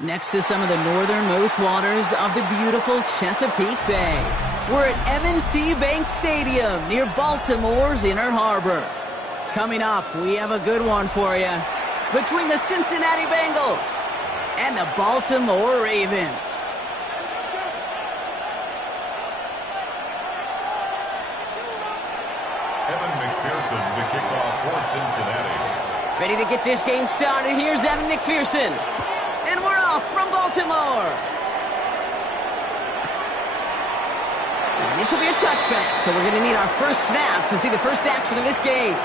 Next to some of the northernmost waters of the beautiful Chesapeake Bay, we're at M&T Bank Stadium near Baltimore's Inner Harbor. Coming up, we have a good one for you between the Cincinnati Bengals and the Baltimore Ravens. Evan McPherson to kick off for Cincinnati. Ready to get this game started. Here's Evan McPherson. And we're off from Baltimore. And this will be a touchback, so we're going to need our first snap to see the first action of this game.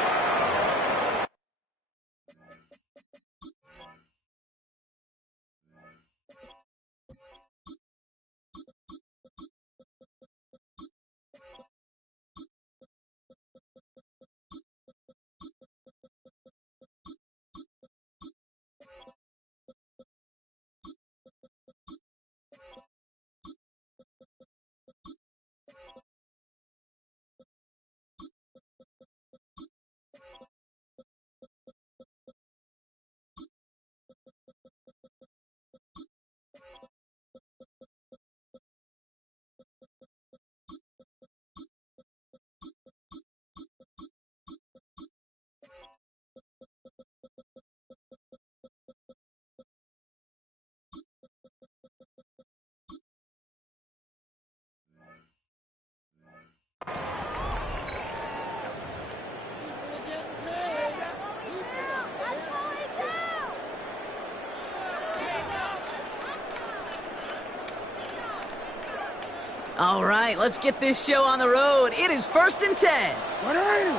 All right, let's get this show on the road. It is 1st and 10. What are you?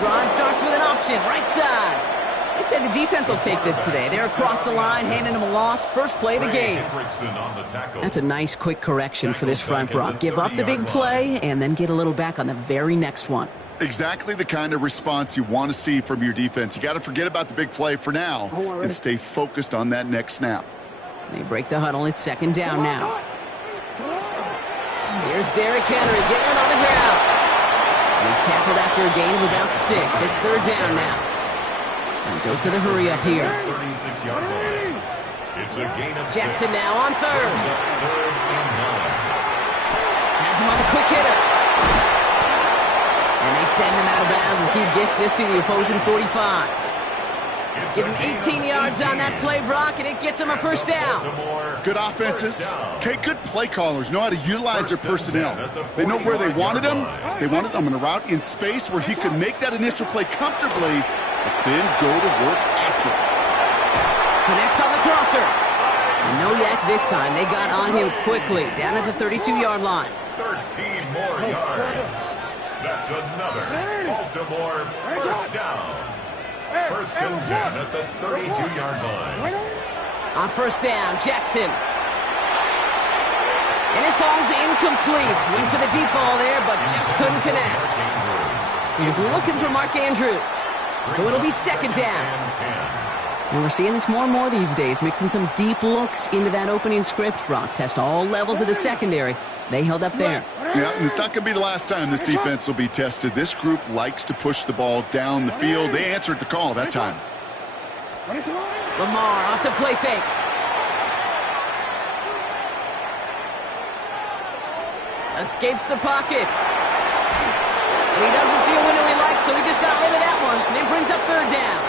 Drive starts with an option, right side. I'd say the defense will take this today. They're across the line, handing them a loss. First play of the game. That's a nice, quick correction for this front, Brock. Give up the big play and then get a little back on the very next one. Exactly the kind of response you want to see from your defense. You got to forget about the big play for now and stay focused on that next snap. They break the huddle. It's 2nd down now. Here's Derrick Henry getting it on the ground. He's tackled after a gain of about 6. It's 3rd down now. And goes to the hurry up here. 36-yard line. It's a gain of Jackson 6. now on 3rd. Has him on the quick hitter. And they send him out of bounds as he gets this to the opposing 45. Give him 18 yards on that play, Brock, and it gets him a first down. Good offenses. Okay, good play callers know how to utilize their personnel. They know where they wanted him. They wanted him in a route in space where he could make that initial play comfortably, but then go to work after it. Connects on the crosser. And no yak this time. They got on him quickly, down at the 32-yard line. 13 more yards. That's another Baltimore first down. 1st and 10 at the 32-yard line. On 1st down, Jackson. And it falls incomplete. Went for the deep ball there, but just couldn't connect. He was looking for Mark Andrews. So it'll be 2nd down. And we're seeing this more and more these days, mixing some deep looks into that opening script, Brock. Test all levels of the secondary. They held up there. Yeah, and it's not going to be the last time this defense will be tested. This group likes to push the ball down the field. They answered the call that time. Lamar off the play fake. Escapes the pocket. And he doesn't see a window he likes, so he just got rid of that one. And then brings up 3rd down.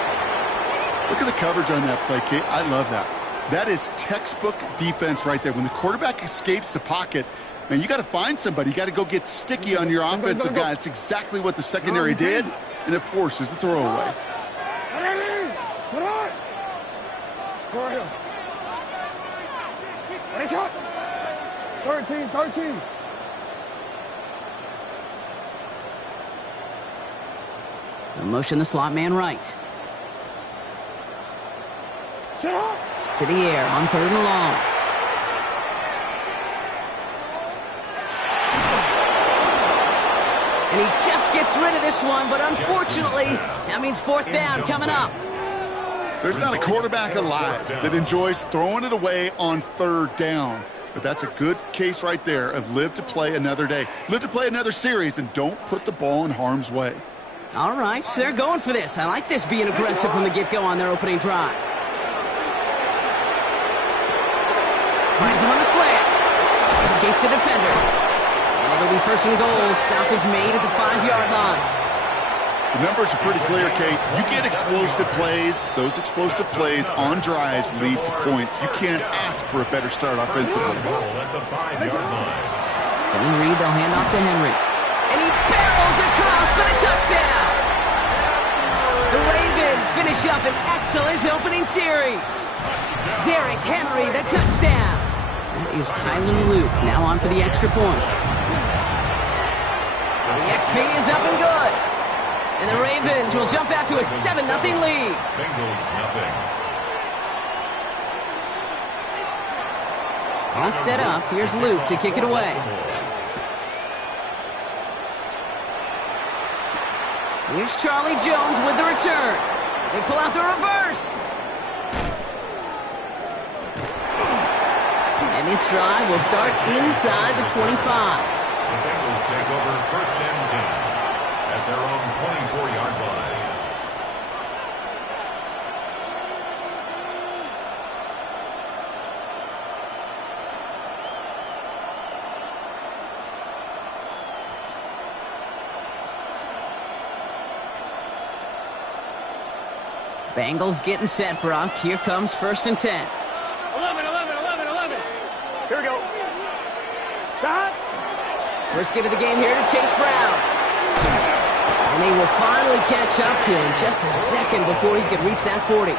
Look at the coverage on that play, Kate. I love that. That is textbook defense right there. When the quarterback escapes the pocket, man, you got to find somebody. You got to go get sticky on your offensive guy. It's exactly what the secondary did, and it forces the throwaway. 13. Motion the slot man right. To the air on 3rd and long. And he just gets rid of this one, but unfortunately, that means 4th down coming up. There's not a quarterback alive that enjoys throwing it away on 3rd down. But that's a good case right there of live to play another day. Live to play another series, and don't put the ball in harm's way. All right, so they're going for this. I like this being aggressive from the get-go on their opening drive. escapes the defender. And it'll be first and goal. Stop is made at the 5-yard line. The numbers are pretty clear, Kate. You get explosive plays. Those explosive plays on drives lead to points. You can't ask for a better start offensively. Zone read, they'll hand off to Henry. And he barrels across for the touchdown. The Ravens finish up an excellent opening series. Derrick Henry, the touchdown. That is Tyler Luke, now on for the extra point. The XP is up and good. And the Ravens will jump out to a 7-0 lead. Bengals nothing. All set up. Here's Luke to kick it away. Here's Charlie Jones with the return. They pull out the reverse. And this drive will start inside the 25. The Bengals take over first and 10 at their own 24-yard line. Bengals getting set, Brock. Here comes first and 10. 11. Here we go. Stop. First give of the game here to Chase Brown. And they will finally catch up to him just a second before he could reach that 40.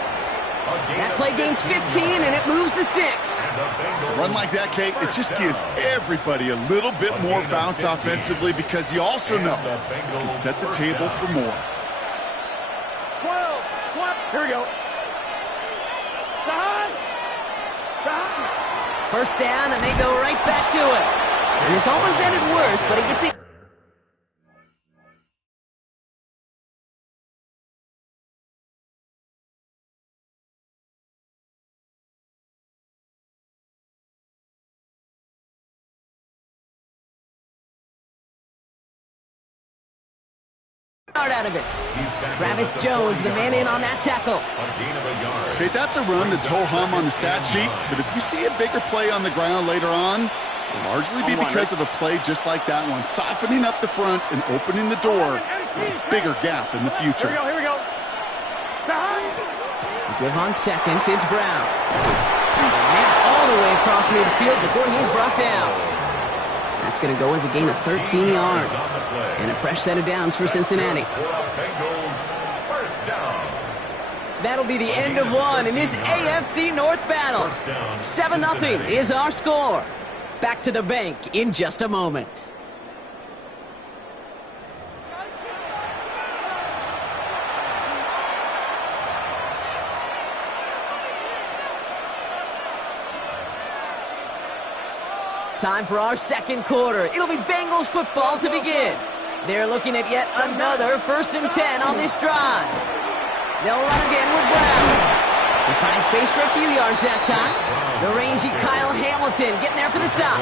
That play gains 15, and it moves the sticks. A run like that, Kate, it just gives everybody a little bit more bounce offensively because you also know you can set the table for more. 12. Here we go. Stop. First down, and they go right back to it. And this almost ended worse, but he gets it. Out of it. Travis Jones, the man in on that tackle. Okay, that's a run that's ho-hum on the stat sheet, but if you see a bigger play on the ground later on, it'll largely be because of a play just like that one, softening up the front and opening the door for a bigger gap in the future. Here we go. Stop. Give on second, it's Brown. All the way across midfield before he's brought down. That's going to go as a gain of 13 yards. And a fresh set of downs for Cincinnati. That'll be the end of one in this AFC North battle. 7-0 is our score. Back to the bank in just a moment. Time for our second quarter. It'll be Bengals football to begin. They're looking at yet another first and 10 on this drive. They'll run again with Brown. They find space for a few yards that time. The rangy Kyle Hamilton getting there for the stop.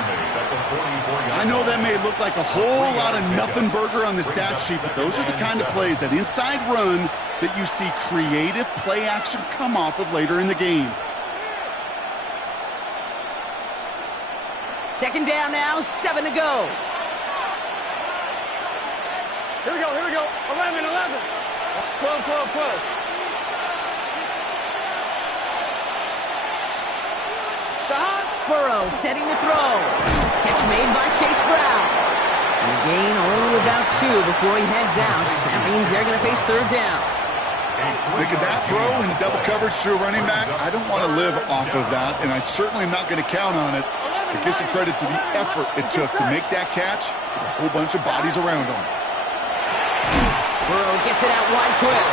I know that may look like a whole lot of nothing burger on the stat sheet, but those are the kind of plays, that inside run, that you see creative play action come off of later in the game. Second down now, 7 to go. Here we go. 11. 12. Stop. Burrow setting to throw. Catch made by Chase Brown. And a gain only about 2 before he heads out. That means they're going to face third down. Making that throw in double coverage to a running back, I don't want to live off of that, and I certainly am not going to count on it. But give some credit to the effort it took to make that catch with a whole bunch of bodies around him. Burrow gets it out wide quick.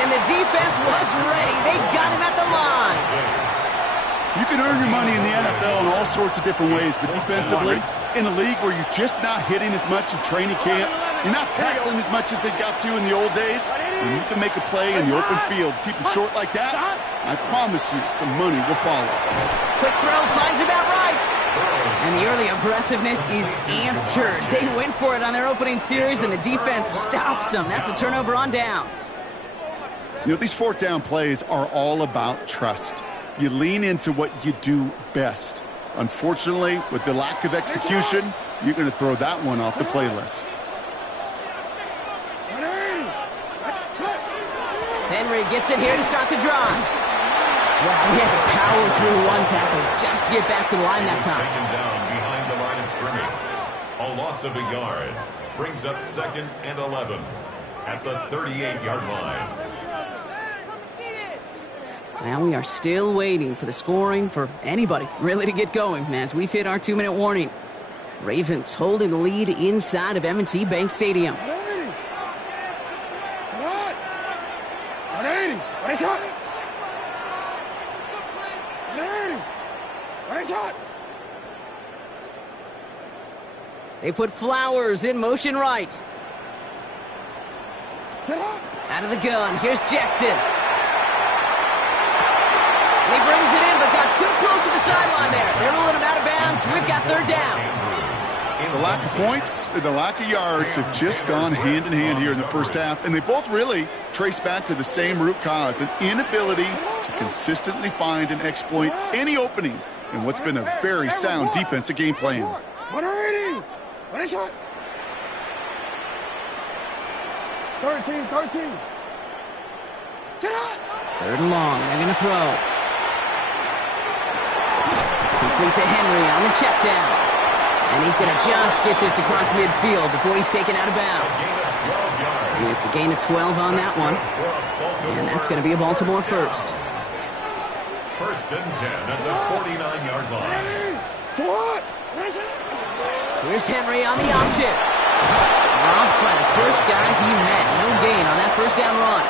And the defense was ready. They got him at the line. You can earn your money in the NFL in all sorts of different ways, but defensively, in a league where you're just not hitting as much in training camp, you're not tackling as much as they got to in the old days, when you can make a play in the open field, keep it short like that, I promise you some money will follow. Quick throw finds about right. And the early aggressiveness is answered. They went for it on their opening series, and the defense stops them. That's a turnover on downs. You know, these fourth down plays are all about trust. You lean into what you do best. Unfortunately, with the lack of execution, you're going to throw that one off the playlist. Henry gets it here to start the drive. Well, he had to power through one tackle just to get back to the line that time. Taken down behind the line of scrimmage. A loss of a yard brings up 2nd and 11 at the 38-yard line. Now we are still waiting for the scoring for anybody really to get going as we've hit our 2-minute warning. Ravens holding the lead inside of M&T Bank Stadium. They put Flowers in motion right. Out of the gun, here's Jackson. And he brings it in, but got too close to the sideline there. They're ruling him out of bounds. We've got 3rd down. The lack of points and the lack of yards have just gone hand in hand here in the first half, and they both really trace back to the same root cause, an inability to consistently find and exploit any opening in what's been a very sound defensive game plan. 13. 3rd and long, they're going to throw. Complete to Henry on the check down. And he's going to just get this across midfield before he's taken out of bounds. And it's a gain of 12 on that one. And that's going to be a Baltimore first. 1st and 10 at the 49-yard line. Here's Henry on the option. Dropped by the first guy he met. No gain on that 1st down run.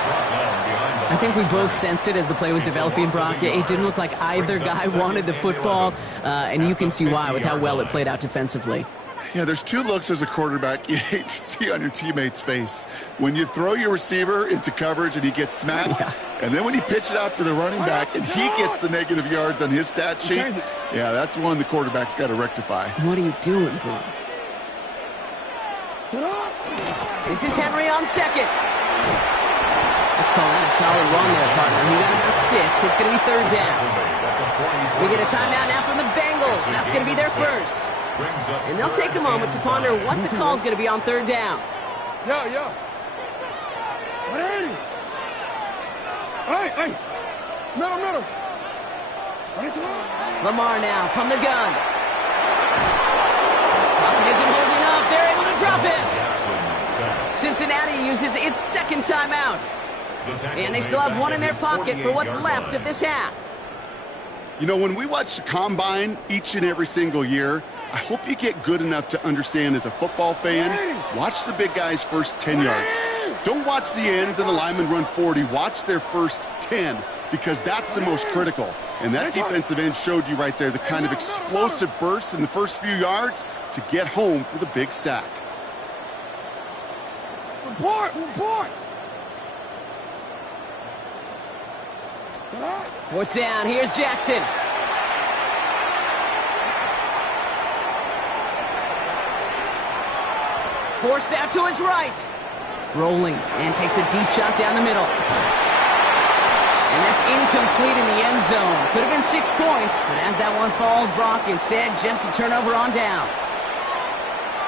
I think we both sensed it as the play was developing, Brock. It didn't look like either guy wanted the football, and you can see why with how well it played out defensively. Yeah, there's 2 looks as a quarterback you hate to see on your teammate's face. When you throw your receiver into coverage and he gets smacked, and then when you pitch it out to the running back and he gets the negative yards on his stat sheet, yeah, that's one the quarterback's got to rectify. What are you doing, bro? This is Henry on 2nd. Let's call that a solid run there, partner. He got about 6. It's going to be 3rd down. We get a timeout now from the Bengals. That's going to be their first. And they'll take a moment to ponder what the call is going to be on 3rd down. Yeah. Hey. Middle. Lamar now from the gun. Pocket isn't holding up. They're able to drop it. Cincinnati uses its 2nd timeout. And they still have one in their pocket for what's left of this half. You know, when we watch the Combine each and every single year, I hope you get good enough to understand as a football fan, watch the big guys' first 10 yards. Don't watch the ends and the linemen run 40. Watch their first 10, because that's the most critical. And that defensive end showed you right there the kind of explosive burst in the first few yards to get home for the big sack. Report! 4th down, here's Jackson. Forced out to his right. Rolling and takes a deep shot down the middle. And that's incomplete in the end zone. Could have been 6 points, but as that one falls, Brock, instead just a turnover on downs.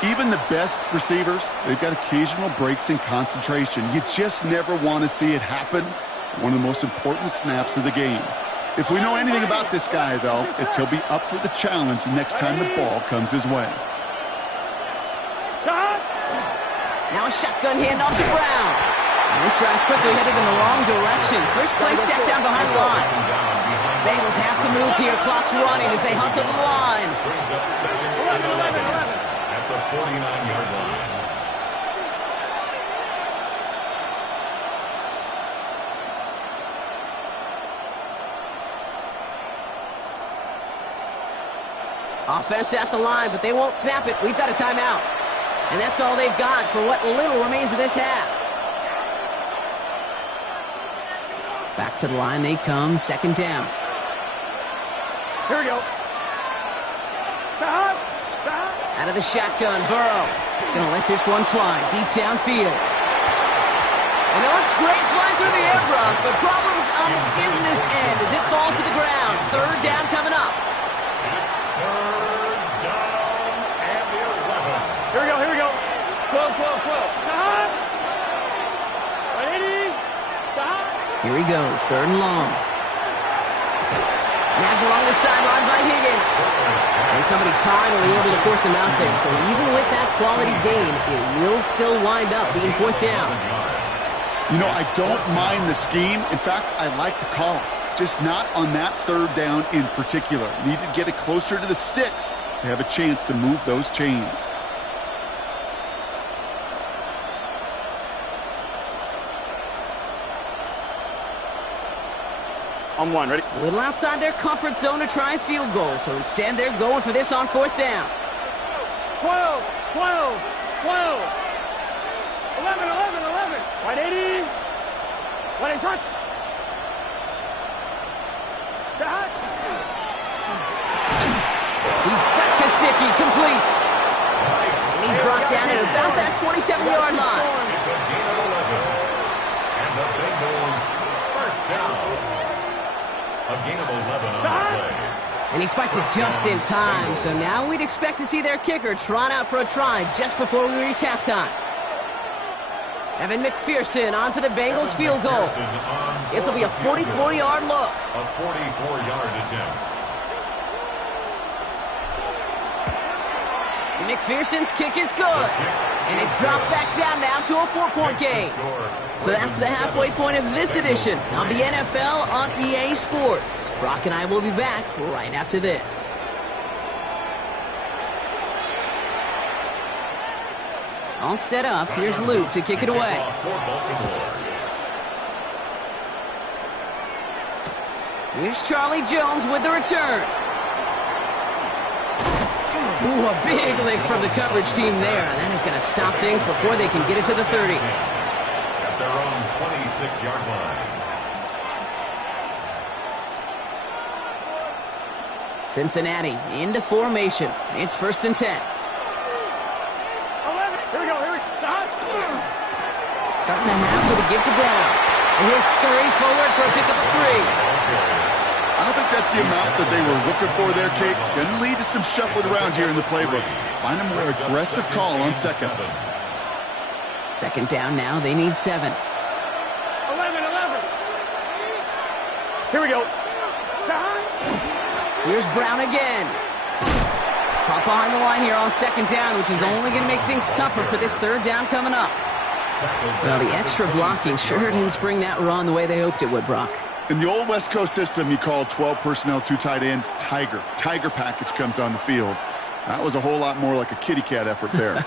Even the best receivers, they've got occasional breaks in concentration. You just never want to see it happen. One of the most important snaps of the game. If we know anything about this guy, though, it's he'll be up for the challenge the next time the ball comes his way. Now a shotgun handoff to Brown. And this drive's quickly headed in the wrong direction. First play set down behind the line. Bengals have to move here. Clock's running as they hustle to the line. Brings up 2nd and 11 at the 49-yard line. Offense at the line, but they won't snap it. We've got a timeout. And that's all they've got for what little remains of this half. Back to the line they come, 2nd down. Here we go. Out of the shotgun, Burrow. Gonna let this one fly deep downfield. And it looks great flying through the air, Brock, but problems on the business end as it falls to the ground. 3rd down coming up. Here he goes, 3rd and long. Nabbed along the sideline by Higgins. And somebody finally able to force him out there. So even with that quality gain, it will still wind up being 4th down. You know, I don't mind the scheme. In fact, I like the call. Just not on that 3rd down in particular. Need to get it closer to the sticks to have a chance to move those chains. On 1, ready? A little outside their comfort zone to try a field goal, so instead they're going for this on 4th down. 12, 12, 12. 11, 11, 11. Right 80. Right is hot. He's got Gesicki complete. And he's brought down at about that 27-yard line. It's a gain of 11. And the Bengals first down. A gain of 11 on the play. And he spiked it just in time, so now we'd expect to see their kicker trot out for a try just before we reach halftime. Evan McPherson on for the Bengals field goal. This will be a 44-yard look. A 44-yard attempt. McPherson's kick is good. And it's dropped back down now to a 4-point game. So that's the halfway point of this edition of the NFL on EA Sports. Brock and I will be back right after this. All set up. Here's Luke to kick it away. Here's Charlie Jones with the return. Ooh, a big lick from the coverage team there. That is going to stop things before they can get it to the 30. At their own 26-yard line. Cincinnati into formation. It's 1st and 10. 11. Here we go. Here we go. Starting the half with a give to Brown. And he'll scurry forward for a pickup of 3. I don't think that's the amount that they were looking for there, Kate. Going to lead to some shuffling around here in the playbook. Find a more aggressive call on 2nd. 2nd down now. They need 7. 11, 11. Here we go. Here's Brown again. Caught behind the line here on 2nd down, which is only going to make things tougher for this 3rd down coming up. Well, the extra blocking sure didn't spring that run the way they hoped it would, Brock. In the old West Coast system, you call 12 personnel, 2 tight ends, Tiger. Tiger package comes on the field. That was a whole lot more like a kitty cat effort there.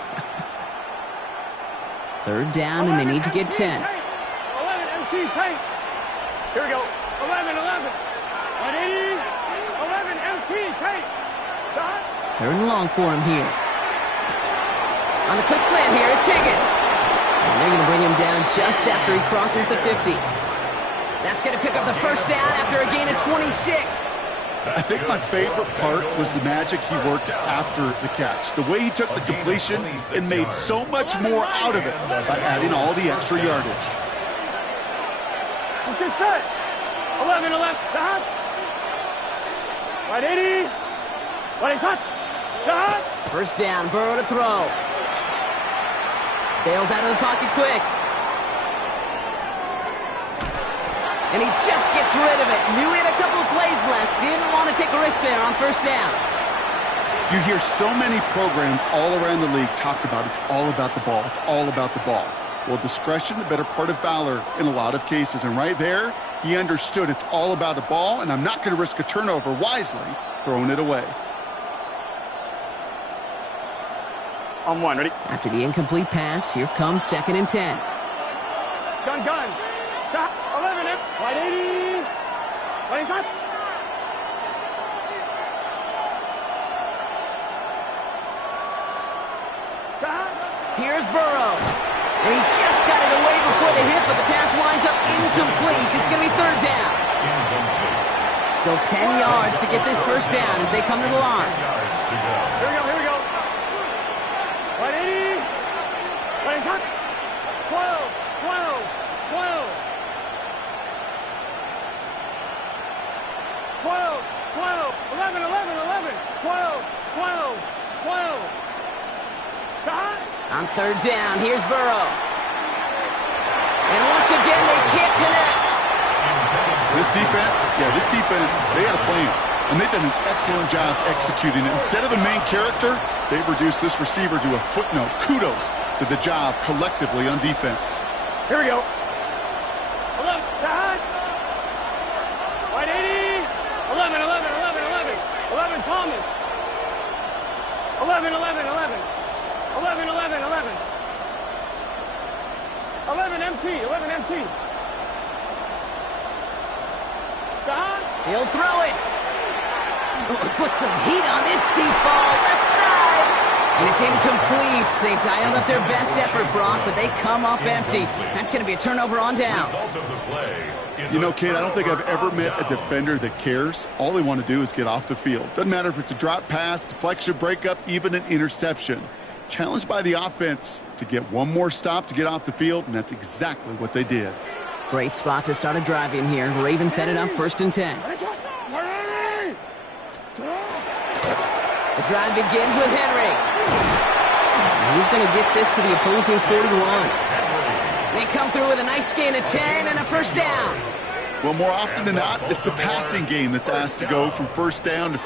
3rd down, and they need to get 10. 11, MT, tank. Here we go. 11, 11. 180. 11, MT, tank. 3rd and long for him here. On the quick slant here, it's Higgins. And they're going to bring him down just after he crosses the 50. That's going to pick up the 1st down after a gain of 26. I think my favorite part was the magic he worked after the catch. The way he took the completion and made so much more out of it by adding all the extra yardage. Let's get set. 11, 11. Stop. Right 80. Right is hot. Stop. 1st down, Burrow to throw. Bails out of the pocket quick. And he just gets rid of it. Knew he had a couple of plays left. Didn't want to take a risk there on 1st down. You hear so many programs all around the league talk about it's all about the ball. It's all about the ball. Well, discretion, the better part of valor in a lot of cases. And right there, he understood it's all about the ball, and I'm not going to risk a turnover wisely, throwing it away. On 1, ready? After the incomplete pass, here comes 2nd and 10. Gun, gun. Stop. 11, right 80. Right is hot. Here's Burrow. And he just got it away before the hit, but the pass winds up incomplete. It's going to be 3rd down. Still 10 yards to get this 1st down as they come to the line. Here we go, here we go. Right 80. Right is hot. 12, 12, 12. 12, 12, 11, 11, 11. 12, 12, 12. Stop. On 3rd down, here's Burrow. And once again, they can't connect. This defense, they had a plan. And they've done an excellent job executing it. Instead of a main character, they've reduced this receiver to a footnote. Kudos to the job collectively on defense. Here we go. 11, Tahan. Right 80. 11, Thomas. 11, MT. Tahan. He'll throw it. Put some heat on this deep ball, left side. And it's incomplete. They dialed up their best effort, Brock, but they come up empty. That's going to be a turnover on downs. You know, Kate, I don't think I've ever met a defender that cares. All they want to do is get off the field. Doesn't matter if it's a drop pass, deflection, breakup, even an interception. Challenged by the offense to get one more stop to get off the field, and that's exactly what they did. Great spot to start a drive in here. Ravens set it up 1st and 10. The drive begins with Henry. And he's going to get this to the opposing 41. They come through with a nice gain of 10 and a first down. Well, more often than not, it's the passing game that's asked to go from first down in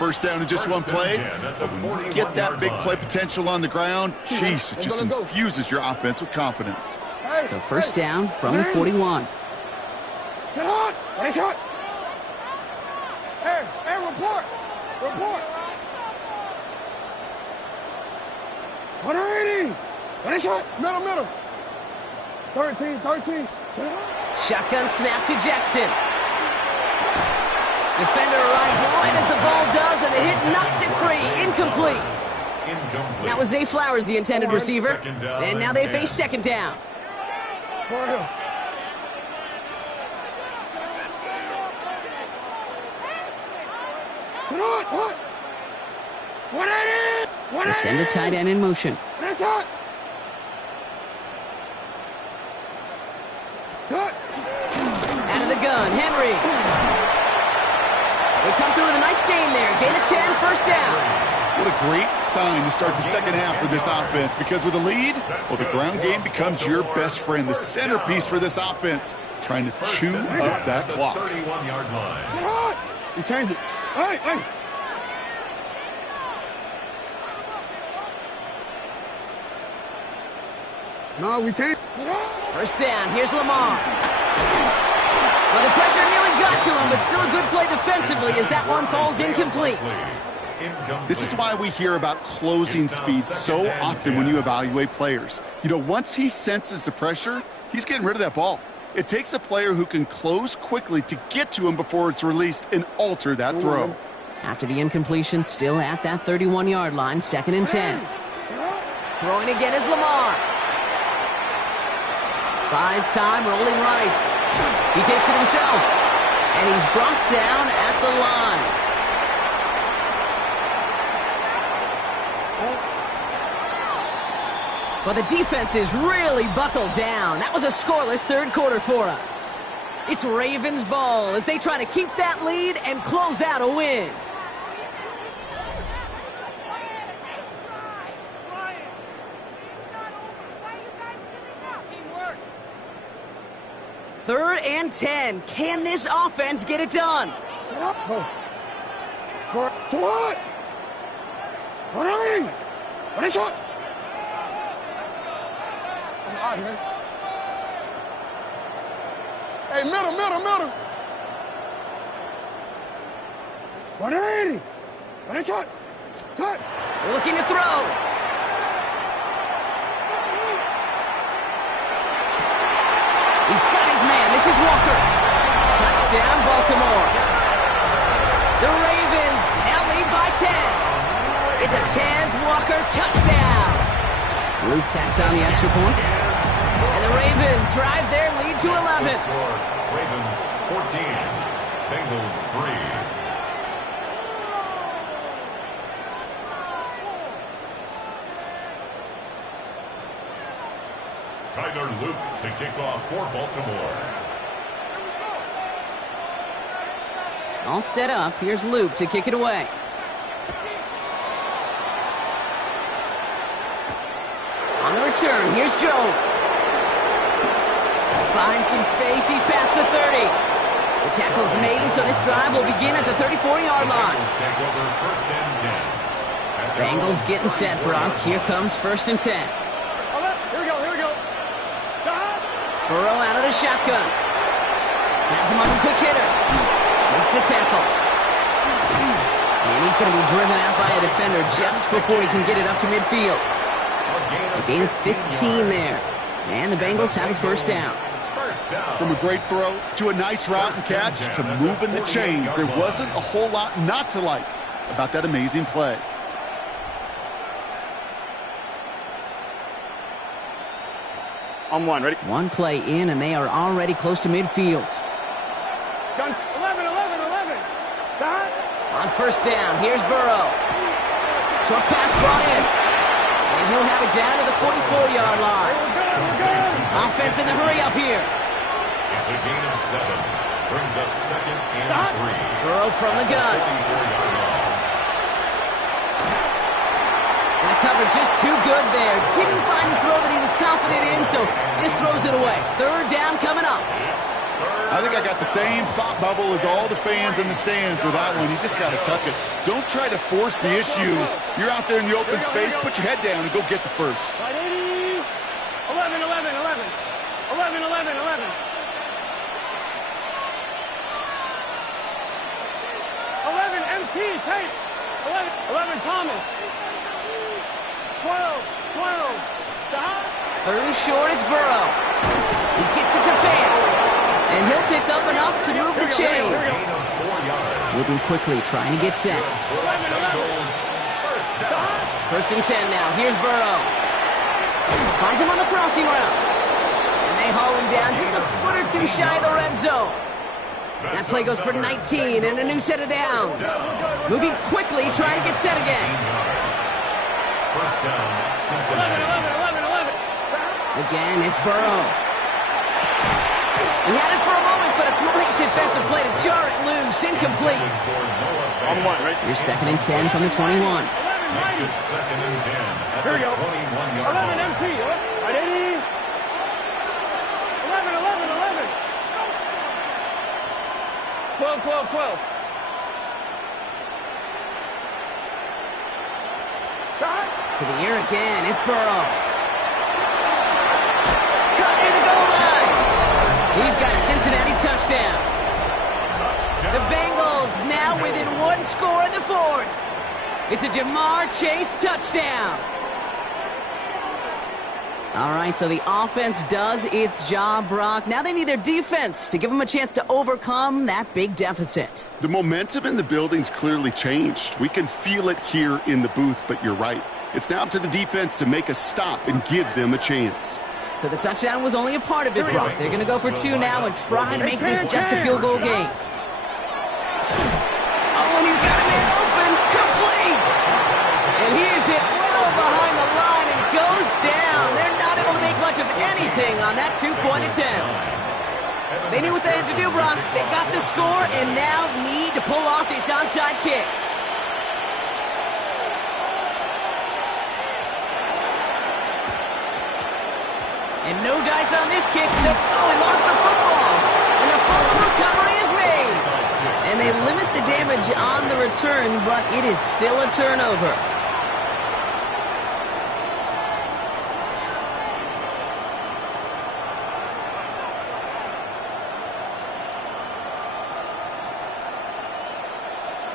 just one play. But when you get that big play potential on the ground, jeez, it just infuses your offense with confidence. So first down from the 41. Sit on. Nice shot. Hey, report. 180. Nice shot. Middle. 13. Shotgun snap to Jackson. Defender arrives right as the ball does, and the hit knocks it free. Incomplete. That was Zay Flowers, the intended receiver. And now they face second down. They send a tight end in motion. Out of the gun, Henry. They come through with a nice gain there. Gain of 10, first down. What a great sign to start the second half for this offense, because with a lead, well, the ground game becomes your best friend, the centerpiece for this offense, trying to chew up that clock. 31-yard line. You changed it. Hey. No, we changed. First down, here's Lamar. Well, the pressure nearly got to him, but still a good play defensively as that one falls incomplete. This is why we hear about closing speed so often when you evaluate players. You know, once he senses the pressure, he's getting rid of that ball. It takes a player who can close quickly to get to him before it's released and alter that throw. After the incompletion, still at that 31-yard line, 2nd and 10. Throwing again is Lamar. Buys time, rolling right. He takes it himself, and he's brought down at the line. Well, the defense is really buckled down. That was a scoreless third quarter for us. It's Ravens ball as they try to keep that lead and close out a win. Third and 10. Can this offense get it done? What is it? Hey, middle. 180. What is it? Looking to throw. He's got his man. This is Walker. Touchdown, Baltimore. The Ravens now lead by 10. It's a Tez Walker touchdown. Loop tacks on the extra point. And the Ravens drive their lead to 11. Ravens 14, Bengals 3. Tyler Loop to kick off for Baltimore. All set up. Here's Loop to kick it away. On the return, here's Jones. Finds some space. He's past the 30. The tackle's made, so this drive will begin at the 34-yard line. Bengals take over first and 10. Bengals getting set, Brock. Here comes first and 10. Here we go. Stop. Burrow out of the shotgun. Has him on the quick hitter. Makes the tackle. And he's going to be driven out by a defender just before he can get it up to midfield. A gain of 15 there. And the Bengals have a first down. From a great throw to a nice route and catch to moving the chains, there wasn't a whole lot not to like about that amazing play. On one, ready? One play in, and they are already close to midfield. Gun. 11. Stop. On first down, here's Burrow. Short pass brought in. And he'll have it down to the 44-yard line. We're good. Offense in the hurry up here. It's a gain of 7. Brings up second and 3. Burrow from the gun. 54-yard line. And the cover just too good there. Didn't find the throw that he was confident in, so just throws it away. Third down coming up. I think I got the same thought bubble as all the fans in the stands with that one. You just got to tuck it. Don't try to force the issue. You're out there in the open space. Put your head down and go get the first. Right, 80. 11. 11 MT, tape. 11 Thomas. 12. Stop. Third and short, it's Burrow. He gets it to Fant. And he'll pick up enough to move the chains. Gain of 4 yards. Moving quickly, trying to get set. Bengals first down. First and 10 now. Here's Burrow. Finds him on the crossing route. And they haul him down just a foot or two shy of the red zone. That play goes for 19 and a new set of downs. Moving quickly, trying to get set again. First down, Cincinnati. 11. Again, it's Burrow. He had it for a moment, but a great defensive play to jar it loose. Incomplete. On one, right? Here's second and 10 from the 21. Makes it second and 10 at Here we the go. 21-yard 11 line. MT. Right, 80. 11. 12. Stop. To the air again, it's Burrow. Cut near the goal line. He's got a Cincinnati touchdown. The Bengals now within one score in the fourth. It's a Jamar Chase touchdown. All right, so the offense does its job, Brock. Now they need their defense to give them a chance to overcome that big deficit. The momentum in the building's clearly changed. We can feel it here in the booth, but you're right. It's now up to the defense to make a stop and give them a chance. So the touchdown was only a part of it, Brock. They're going to go for two now and try to make this just a field goal game. Oh, and he's got a man open. Complete! And he is hit well behind the line and goes down. They're not able to make much of anything on that two-point attempt. They knew what they had to do, Brock. They got the score and now need to pull off this onside kick. And no dice on this kick. Oh, he lost the football. And the fumble recovery is made. And they limit the damage on the return, but it is still a turnover.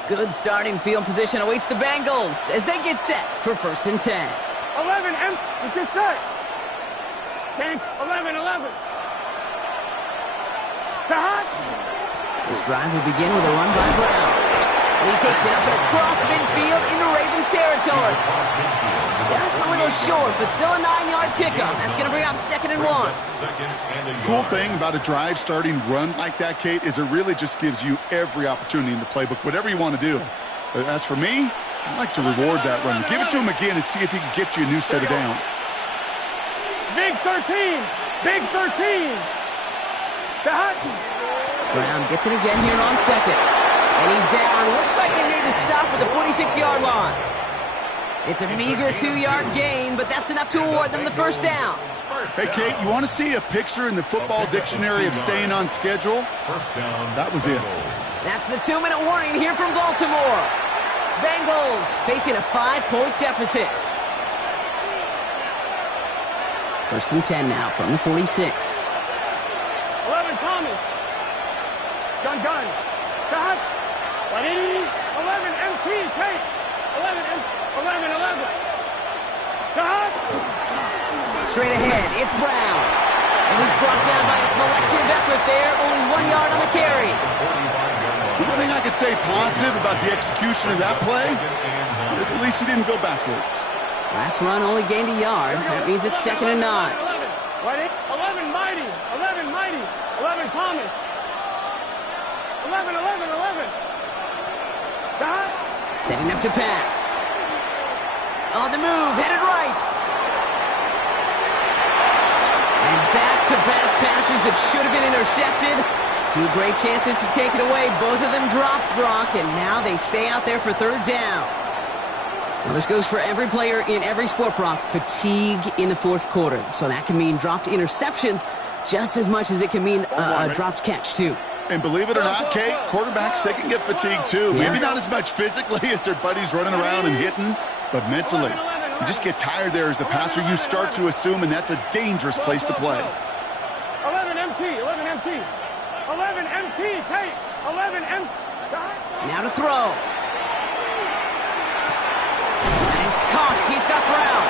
Good starting field position awaits the Bengals as they get set for first and 10. 11 M. Let's get set. 10. 11. Stop. This drive will begin with a run by Brown. And he takes it up and across midfield into Ravens territory. Just a little short, but still a 9-yard pickup. That's going to bring up second and 1. Cool thing about a drive starting run like that, Kate, is it really just gives you every opportunity in the playbook, whatever you want to do. But as for me, I like to reward that run. Give it to him again and see if he can get you a new set of downs. Big 13. Stop. Brown gets it again here on second. And he's down. Looks like they made the stop at the 46-yard line. It's a meager 2-yard gain, but that's enough to award them the first down. Hey, Kate, you want to see a picture in the football dictionary of staying on schedule? First down. That was it. That's the 2-minute warning here from Baltimore. Bengals facing a 5-point deficit. First and 10 now from the 46. 11 Thomas. Gun. Stop. 180. 11 MT. Take. 11. Stop. Straight ahead, it's Brown. And he's brought down by a collective effort there. Only 1 yard on the carry. One thing I could say positive about the execution of that play is at least he didn't go backwards. Last run only gained a yard. That means it's 2nd and 9. 11 Mighty. 11 Thomas. 11. Stop. Setting up to pass. On the move, headed right. And back-to-back passes that should have been intercepted. 2 great chances to take it away. Both of them dropped, Brock, and now they stay out there for 3rd down. Now this goes for every player in every sport, Brock. Fatigue in the 4th quarter. So that can mean dropped interceptions just as much as it can mean a dropped catch, too. And believe it or not, Kate, quarterbacks, they can get fatigued too. Yeah. Maybe not as much physically as their buddies running around and hitting, but mentally. You just get tired there as a passer. You start to assume, and that's a dangerous place to play. 11 MT. 11 MT. Take. 11 MT. Now to throw. And he's caught. He's got Brown.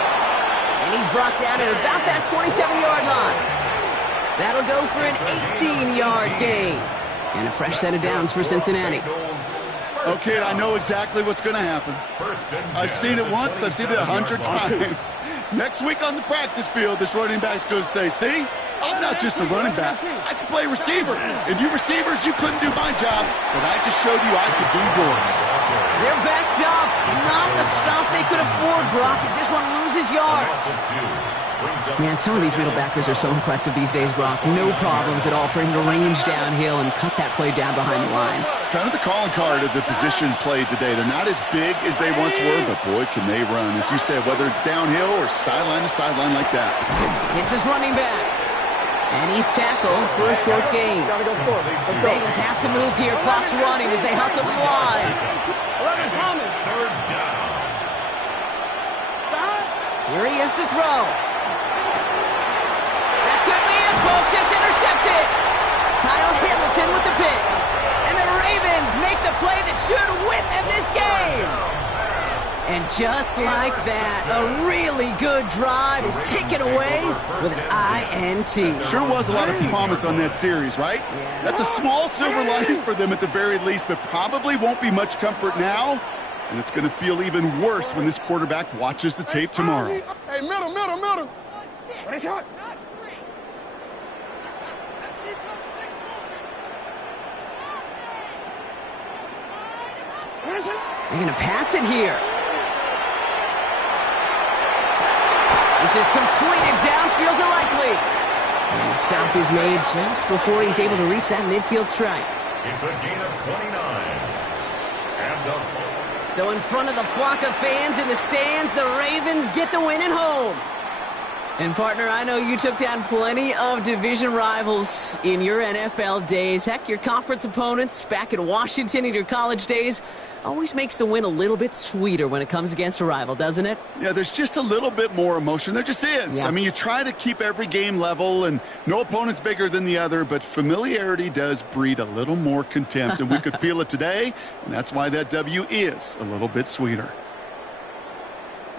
And he's brought down at about that 27-yard line. That'll go for an 18-yard gain. And a fresh set of downs for Cincinnati. Okay, I know exactly what's going to happen. I've seen it once. I've seen it 100 times. Next week on the practice field, this running back's going to say, see, I'm not just a running back. I can play receiver. And you receivers, you couldn't do my job, but I just showed you I could do yours. They're backed up. Not the stop they could afford, Brock, as this one loses yards. Man, some of these middle backers are so impressive these days, Brock. No problems at all for him to range downhill and cut that play down behind the line. Kind of the calling card of the position played today. They're not as big as they once were, but boy, can they run. As you said, whether it's downhill or sideline to sideline like that. It's his running back. And he's tackled for a short gain. Bengals have to move here. Clock's running as they hustle to the line. 11 Thomas. Third down. Here he is to throw. Could be it, folks. It's intercepted. Kyle Hamilton with the pick. And the Ravens make the play that should win them this game. And just like that, a really good drive is taken away with an INT. Sure was a lot of promise on that series, right? Yeah. That's a small silver lining for them at the very least, but probably won't be much comfort now. And it's going to feel even worse when this quarterback watches the tape tomorrow. Hey, middle. What is shot? They're going to pass it here. This is completed downfield to Likely. And the stop is made just before he's able to reach that midfield strike. It's a gain of 29. And a so in front of the flock of fans in the stands, the Ravens get the win at home. And, partner, I know you took down plenty of division rivals in your NFL days. Heck, your conference opponents back in Washington in your college days always makes the win a little bit sweeter when it comes against a rival, doesn't it? Yeah, there's just a little bit more emotion. There just is. Yeah. I mean, you try to keep every game level, and no opponent's bigger than the other, but familiarity does breed a little more contempt, and we could feel it today, and that's why that W is a little bit sweeter.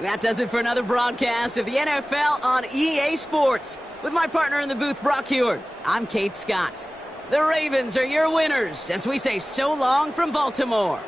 That does it for another broadcast of the NFL on EA Sports. With my partner in the booth, Brock Huard, I'm Kate Scott. The Ravens are your winners as we say so long from Baltimore.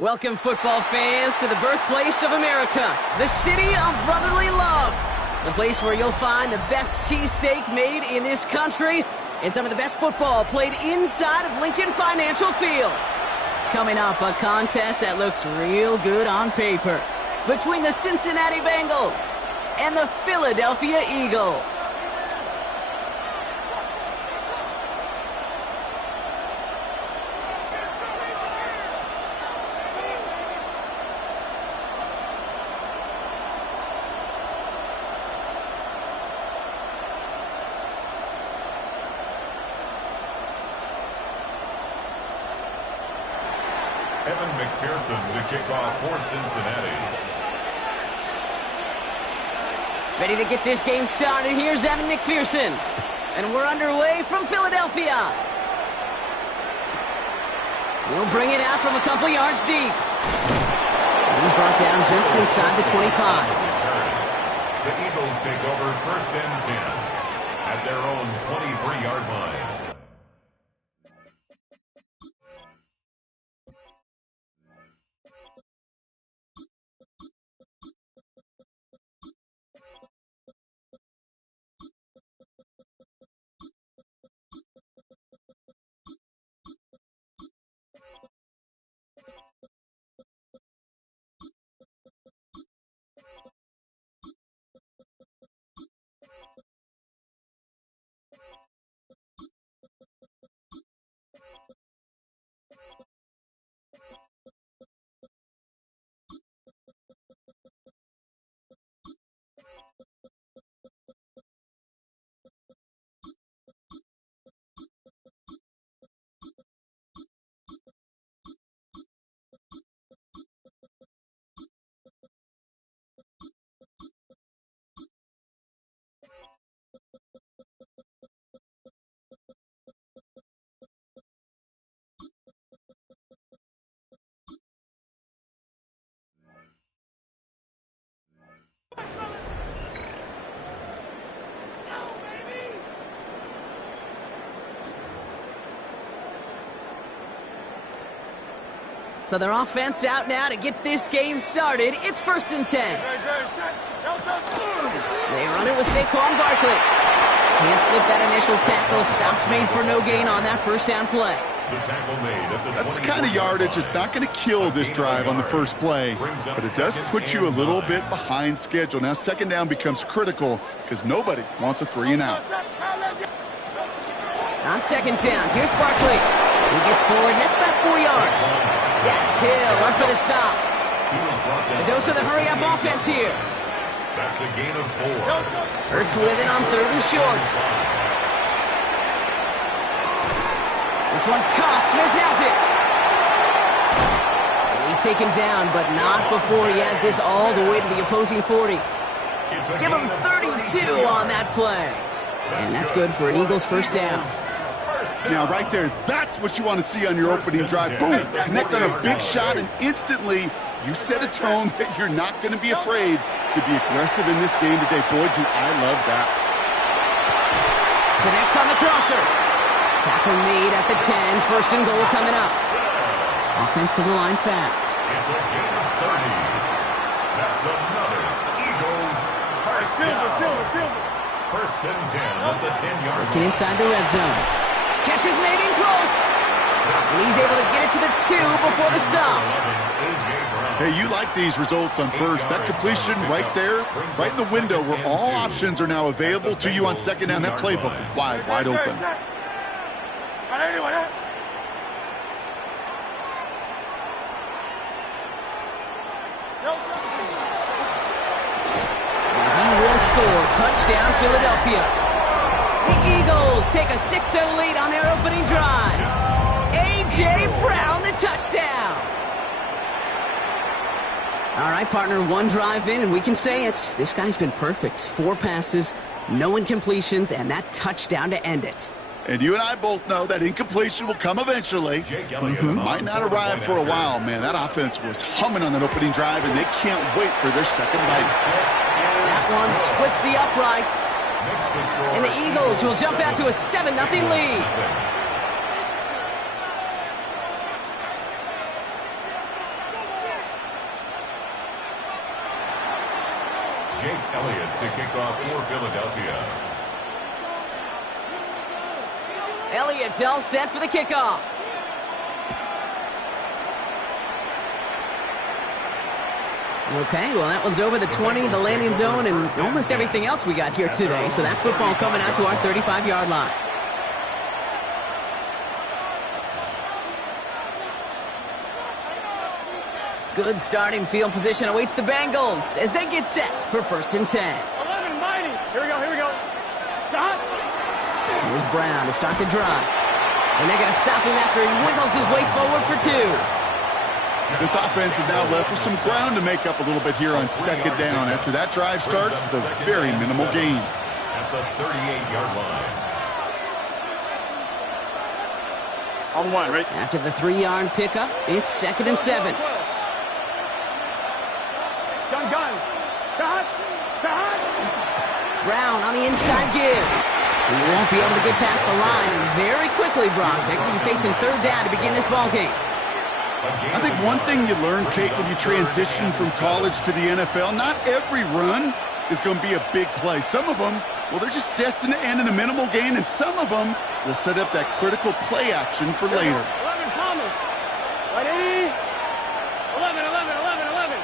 Welcome, football fans, to the birthplace of America, the city of brotherly love. The place where you'll find the best cheesesteak made in this country and some of the best football played inside of Lincoln Financial Field. Coming up, a contest that looks real good on paper between the Cincinnati Bengals and the Philadelphia Eagles. Evan McPherson to kick off for Cincinnati. Ready to get this game started. Here's Evan McPherson. And we're underway from Philadelphia. We'll bring it out from a couple yards deep. He's brought down just inside the 25. The Eagles take over 1st and 10 at their own 23-yard line. So their offense out now to get this game started. It's 1st and 10. They run it with Saquon Barkley. Can't slip that initial tackle. Stops made for no gain on that first down play. The tackle made at the That's the kind of yardage it's not going to kill this drive on the first play, but it does put you a little bit behind schedule. Now 2nd down becomes critical because nobody wants a 3 and out. On 2nd down, here's Barkley. He gets forward, and that's about 4 yards. Dax Hill up for the stop. A dose of the hurry-up offense here. That's a gain of 4. Hurts with it on 3rd and short. This one's caught. Smith has it. And he's taken down, but not before he has this all the way to the opposing 40. Give him 32 on that play. And that's good for an Eagles 1st down. Now, right there, that's what you want to see on your opening drive. Boom! Connect on a big shot, and instantly you set a tone that you're not going to be afraid to be aggressive in this game today. Boy, do I love that. Connects on the crosser. Tackle made at the 10. 1st and goal coming up. Offensive line fast. It's a gain of 30. That's another Eagles first down. 1st and 10 at the 10-yard line. Looking inside the red zone. Catch is made in close. And he's able to get it to the 2 before the stop. Hey, you like these results on first. That completion right there, right in the window where all options are now available to you on 2nd down. That playbook wide open. And he will score. Touchdown, Philadelphia. The Eagles take a 6-0 lead on their opening drive. A.J. Brown, the touchdown. All right, partner, 1 drive in, and we can say it's this guy's been perfect. 4 passes, no incompletions, and that touchdown to end it. And you and I both know that incompletion will come eventually. Might not arrive for a while, man. That offense was humming on that opening drive, and they can't wait for their second bite. That one splits the uprights. And the Eagles will jump out to a 7-0 lead. Jake Elliott to kick off for Philadelphia. Elliott's all set for the kickoff. Okay, well, that one's over the 20, the landing zone, and almost everything else we got here today. So that football coming out to our 35-yard line. Good starting field position awaits the Bengals as they get set for 1st and 10. 11 mighty. Here we go, here we go. Stop. Here's Brown to start the drive. And they're going to stop him after he wiggles his way forward for 2. This offense is now left with some ground to make up a little bit here on 2nd down. After that drive starts with a very minimal gain. At the 38-yard line. On 1, right? After the 3-yard pickup, it's 2nd and 7. Gun, gun. Cut. Cut. Brown on the inside give. He won't be able to get past the line, and very quickly, Brock, they're going to be facing 3rd down to begin this ball game. I think one thing you learn, Kate, when you transition from college to the NFL, not every run is going to be a big play. Some of them, well, they're just destined to end in a minimal gain, and some of them will set up that critical play action for later. 11 Thomas. 180. 11, 11, 11, 11.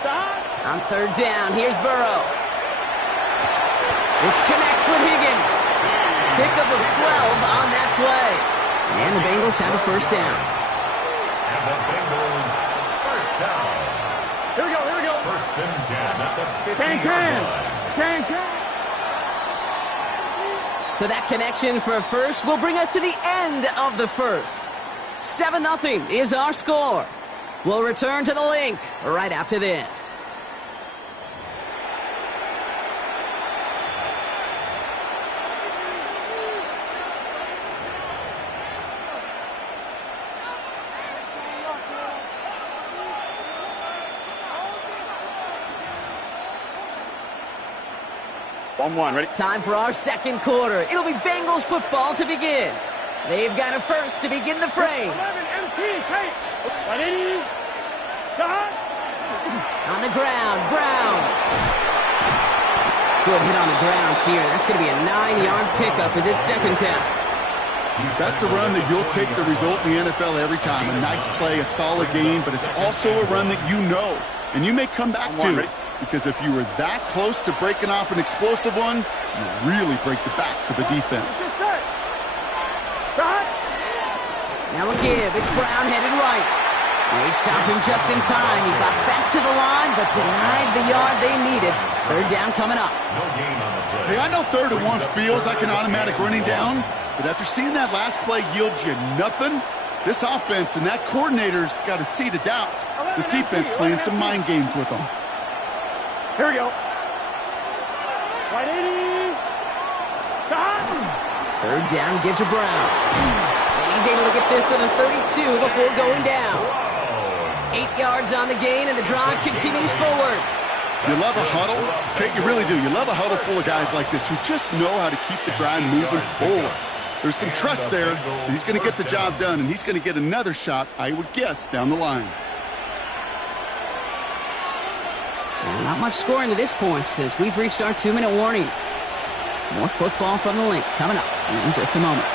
Stop. On 3rd down, here's Burrow. This connects with Higgins. Pickup of 12 on that play. And the Bengals have a 1st down. And the Bengals, 1st down. Here we go, here we go. 1st and 10 at the 50-yard Can. line. Can. So that connection for a first will bring us to the end of the 1st. 7-0 is our score. We'll return to the link right after this. On 1, ready? Time for our 2nd quarter. It'll be Bengals football to begin. They've got a first to begin the frame. 11 MT, Kate. 180. Stop. On the ground, Brown. Good hit on the ground here. That's going to be a 9-yard pickup as it's 2nd down. That's a run that you'll take the result in the NFL every time. A nice play, a solid gain, but it's also a run that you know, and you may come back to. Because if you were that close to breaking off an explosive one, you really break the backs of a defense. Now a give. It's Brown headed right. They stopped him just in time. He got back to the line, but denied the yard they needed. 3rd down coming up. No gain on the play. Hey, I know 3rd and 1 feels like an automatic running down, but after seeing that last play yield you nothing, this offense and that coordinator's got a seed of doubt. This defense playing some mind games with them. Here we go. 180. Stop. 3rd down, give to Brown. And he's able to get this to the 32 before going down. 8 yards on the gain, and the drive continues forward. You love a huddle. Kate, you really do. You love a huddle full of guys like this who just know how to keep the drive moving forward. There's some trust there that he's going to get the job done, and he's going to get another shot, I would guess, down the line. Well, not much scoring to this point as we've reached our 2-minute warning. More football from the link coming up in just a moment.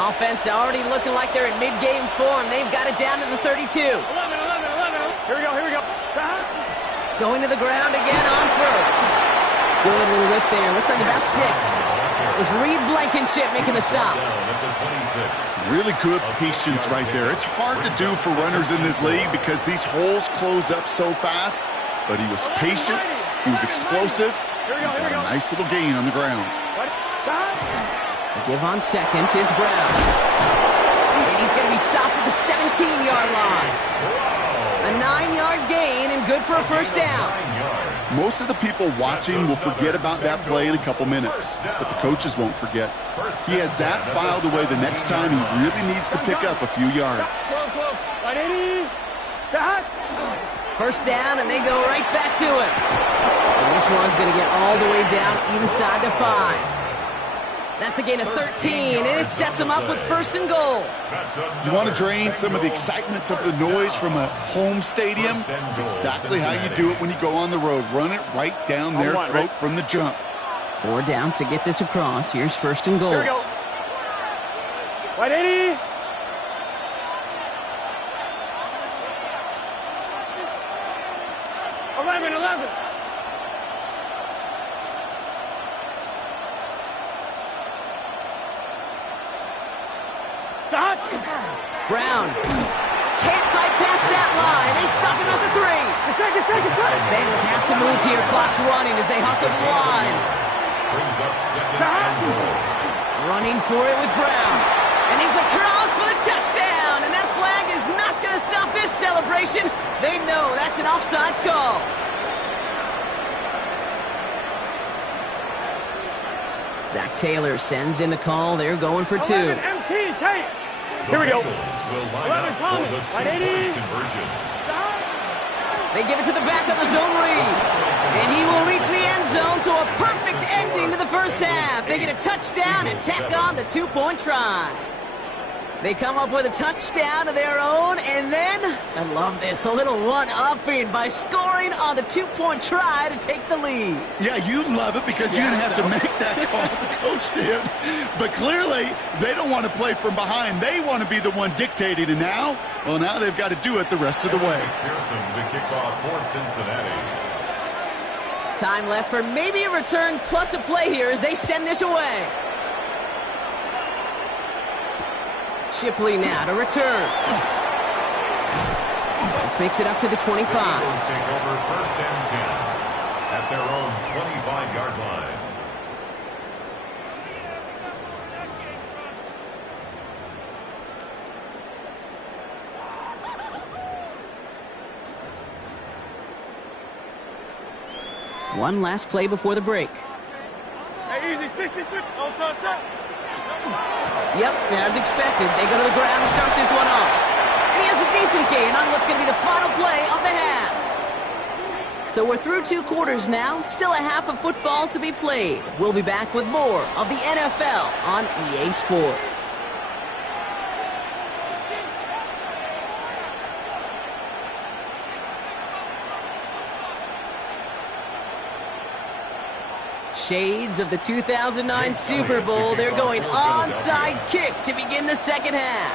Offense already looking like they're in mid-game form. They've got it down to the 32. 11. Here we go, here we go. Stop. Going to the ground again on 1st. Good little whip there. Looks like about 6. It was Reed Blankenship making the stop. Really good patience right there. It's hard to do for runners in this league because these holes close up so fast. But he was patient. He was explosive. He got a nice little gain on the ground. A give on 2nd. It's Brown. And he's going to be stopped at the 17-yard line. A 9-yard gain and good for a 1st down. Most of the people watching will forget about that play in a couple minutes, but the coaches won't forget. He has that filed away the next time he really needs to pick up a few yards. 180. 1st down, and they go right back to him. And This one's going to get all the way down inside the 5. That's a gain of 13, and it sets them up with first and goal. You want to drain some of the excitement, some of the noise from a home stadium? It's exactly how you do it when you go on the road. Run it right down their throat from the jump. 4 downs to get this across. Here's first and goal. Here we go. Right 80. Brown can't quite pass that line. They stop him at the 3. Bengals have to move here. Clock's running as they hustle the line. Brings up second and goal. Running for it with Brown. And he's across for the touchdown. And that flag is not going to stop this celebration. They know that's an offsides call. Zach Taylor sends in the call. They're going for 2. MT, tight. Here we go. Will line up for the 2-point conversion. They give it to the back of the zone read. And he will reach the end zone, so a perfect ending to the first half. They get a touchdown and tack on the 2-point try. They come up with a touchdown of their own, and then, I love this, a little one-upping by scoring on the 2-point try to take the lead. Yeah, you love it because you didn't have to make that call. The coach did. But clearly, they don't want to play from behind. They want to be the one dictating, and now they've got to do it the rest of the way. Pearson to kick off for Cincinnati. Time left for maybe a return plus a play here as they send this away. Shipley now to return. This makes it up to the 25. The Eagles take over first and 10 at their own 25-yard line. One last play before the break. Hey, easy, 60-50. On top. Yep, as expected, they go to the ground and start this one off. And he has a decent gain on what's going to be the final play of the half. So we're through 2 quarters now, still a half of football to be played. We'll be back with more of the NFL on EA Sports. Shades of the 2009 Super Bowl. They're going onside kick to begin the second half.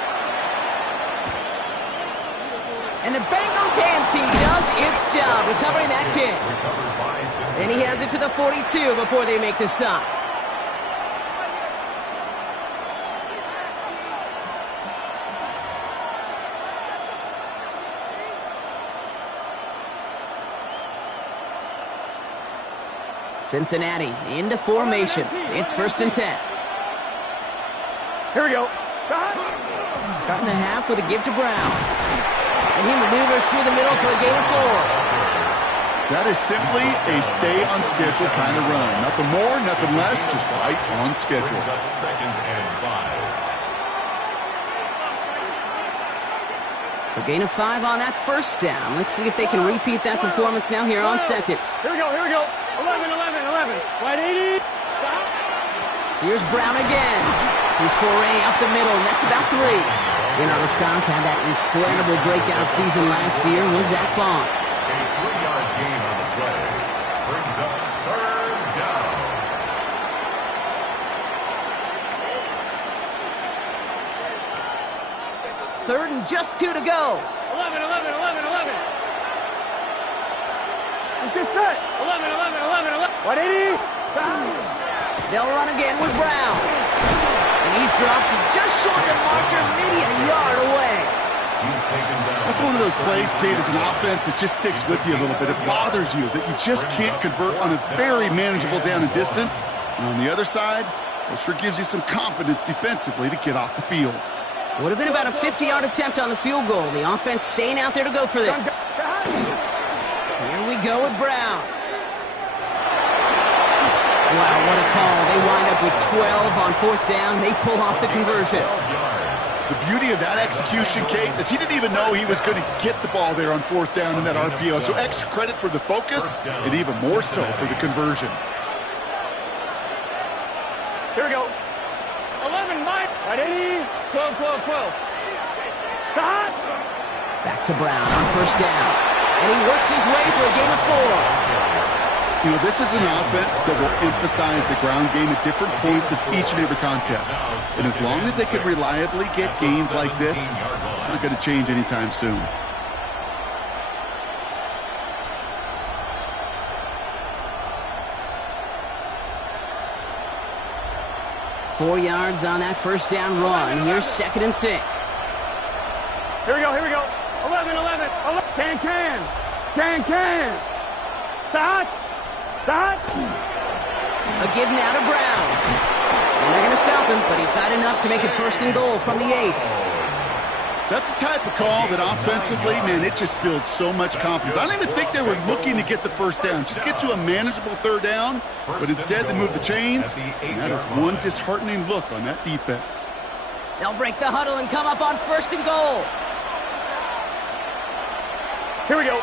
And the Bengals hands team does its job recovering that kick. And he has it to the 42 before they make the stop. Cincinnati into formation. It's first and 10. Here we go. Starting the half with a give to Brown. And he maneuvers through the middle for a gain of 4. That is simply a stay on schedule kind of run. Nothing more, nothing less, just right on schedule. Brings up second and 5. So gain of 5 on that first down. Let's see if they can repeat that performance now here on second. Here we go. 11. Right 80. Stop. Here's Brown again. He's foray up the middle, and that's about 3. You know, the Sound had that incredible breakout season last year with Zach Bond. A 3-yard gain on the play. Brings up third down. Third and just 2 to go. 11. Let's get set. 11. Right 80. They'll run again with Brown. And he's dropped just short of the marker, maybe a yard away. He's taken down. That's one of those plays, Kate, as an offense that just sticks with you a little bit. It bothers you that you just can't convert on a very manageable down and distance. And on the other side, it sure gives you some confidence defensively to get off the field. Would have been about a 50-yard attempt on the field goal. The offense staying out there to go for this. Here we go with Brown. Wow, what a call. They wind up with 12 on 4th down. They pull off the conversion. 12 yards. The beauty of that execution, Kate, is he didn't even know he was going to get the ball there on 4th down in that RPO. So extra credit for the focus and even more so for the conversion. Here we go. 11, Mike. Right, 80. 12, 12, 12. Stop. Back to Brown on 1st down. And he works his way for a gain of 4. You know, this is an offense that will emphasize the ground game at different points of each and every contest. And as long as they can reliably get games like this, it's not going to change anytime soon. Four yards on that 1st down run. Here's 2nd and 6. Here we go, here we go. 11, 11, 11. Can. Stop. Stop. A give now to Brown. And they're going to stop him, but he got enough to make it 1st and goal from the 8. That's the type of call that offensively, man, it just builds so much confidence. I don't even think they were looking to get the 1st down. Just get to a manageable 3rd down, but instead they move the chains, and that is one disheartening look on that defense. They'll break the huddle and come up on 1st and goal. Here we go.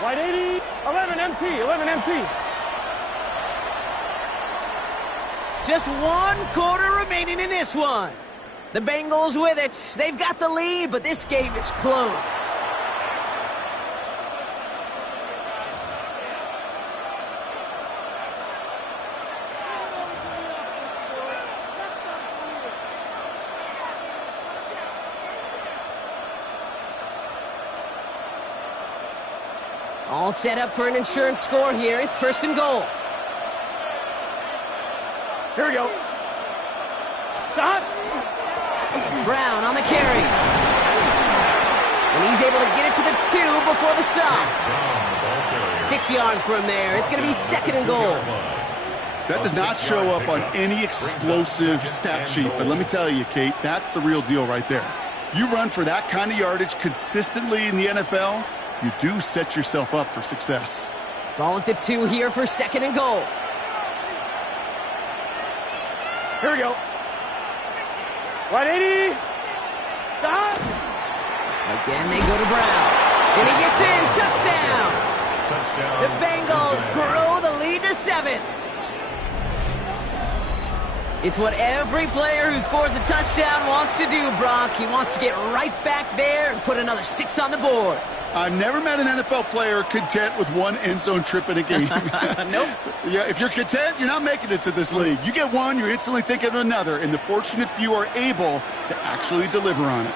Wide 80. 11 MT. 11 MT. Just 1 quarter remaining in this one. The Bengals with it. They've got the lead, but this game is close. All set up for an insurance score here. It's 1st and goal. Here we go. Stop. Brown on the carry. And he's able to get it to the 2 before the stop. 6 yards from there. It's going to be 2nd and goal. That does not show up on any explosive stat sheet, but let me tell you, Kate, that's the real deal right there. You run for that kind of yardage consistently in the NFL, you do set yourself up for success. Ball at the 2 here for 2nd and goal. Here we go. Right 80. Stop. Again, they go to Brown. And he gets in. Touchdown. The Bengals grow the lead to 7. It's what every player who scores a touchdown wants to do, Brock. He wants to get right back there and put another 6 on the board. I've never met an NFL player content with 1 end zone trip in a game. Nope. Yeah, if you're content, you're not making it to this league. You get one, you're instantly thinking of another, and the fortunate few are able to actually deliver on it.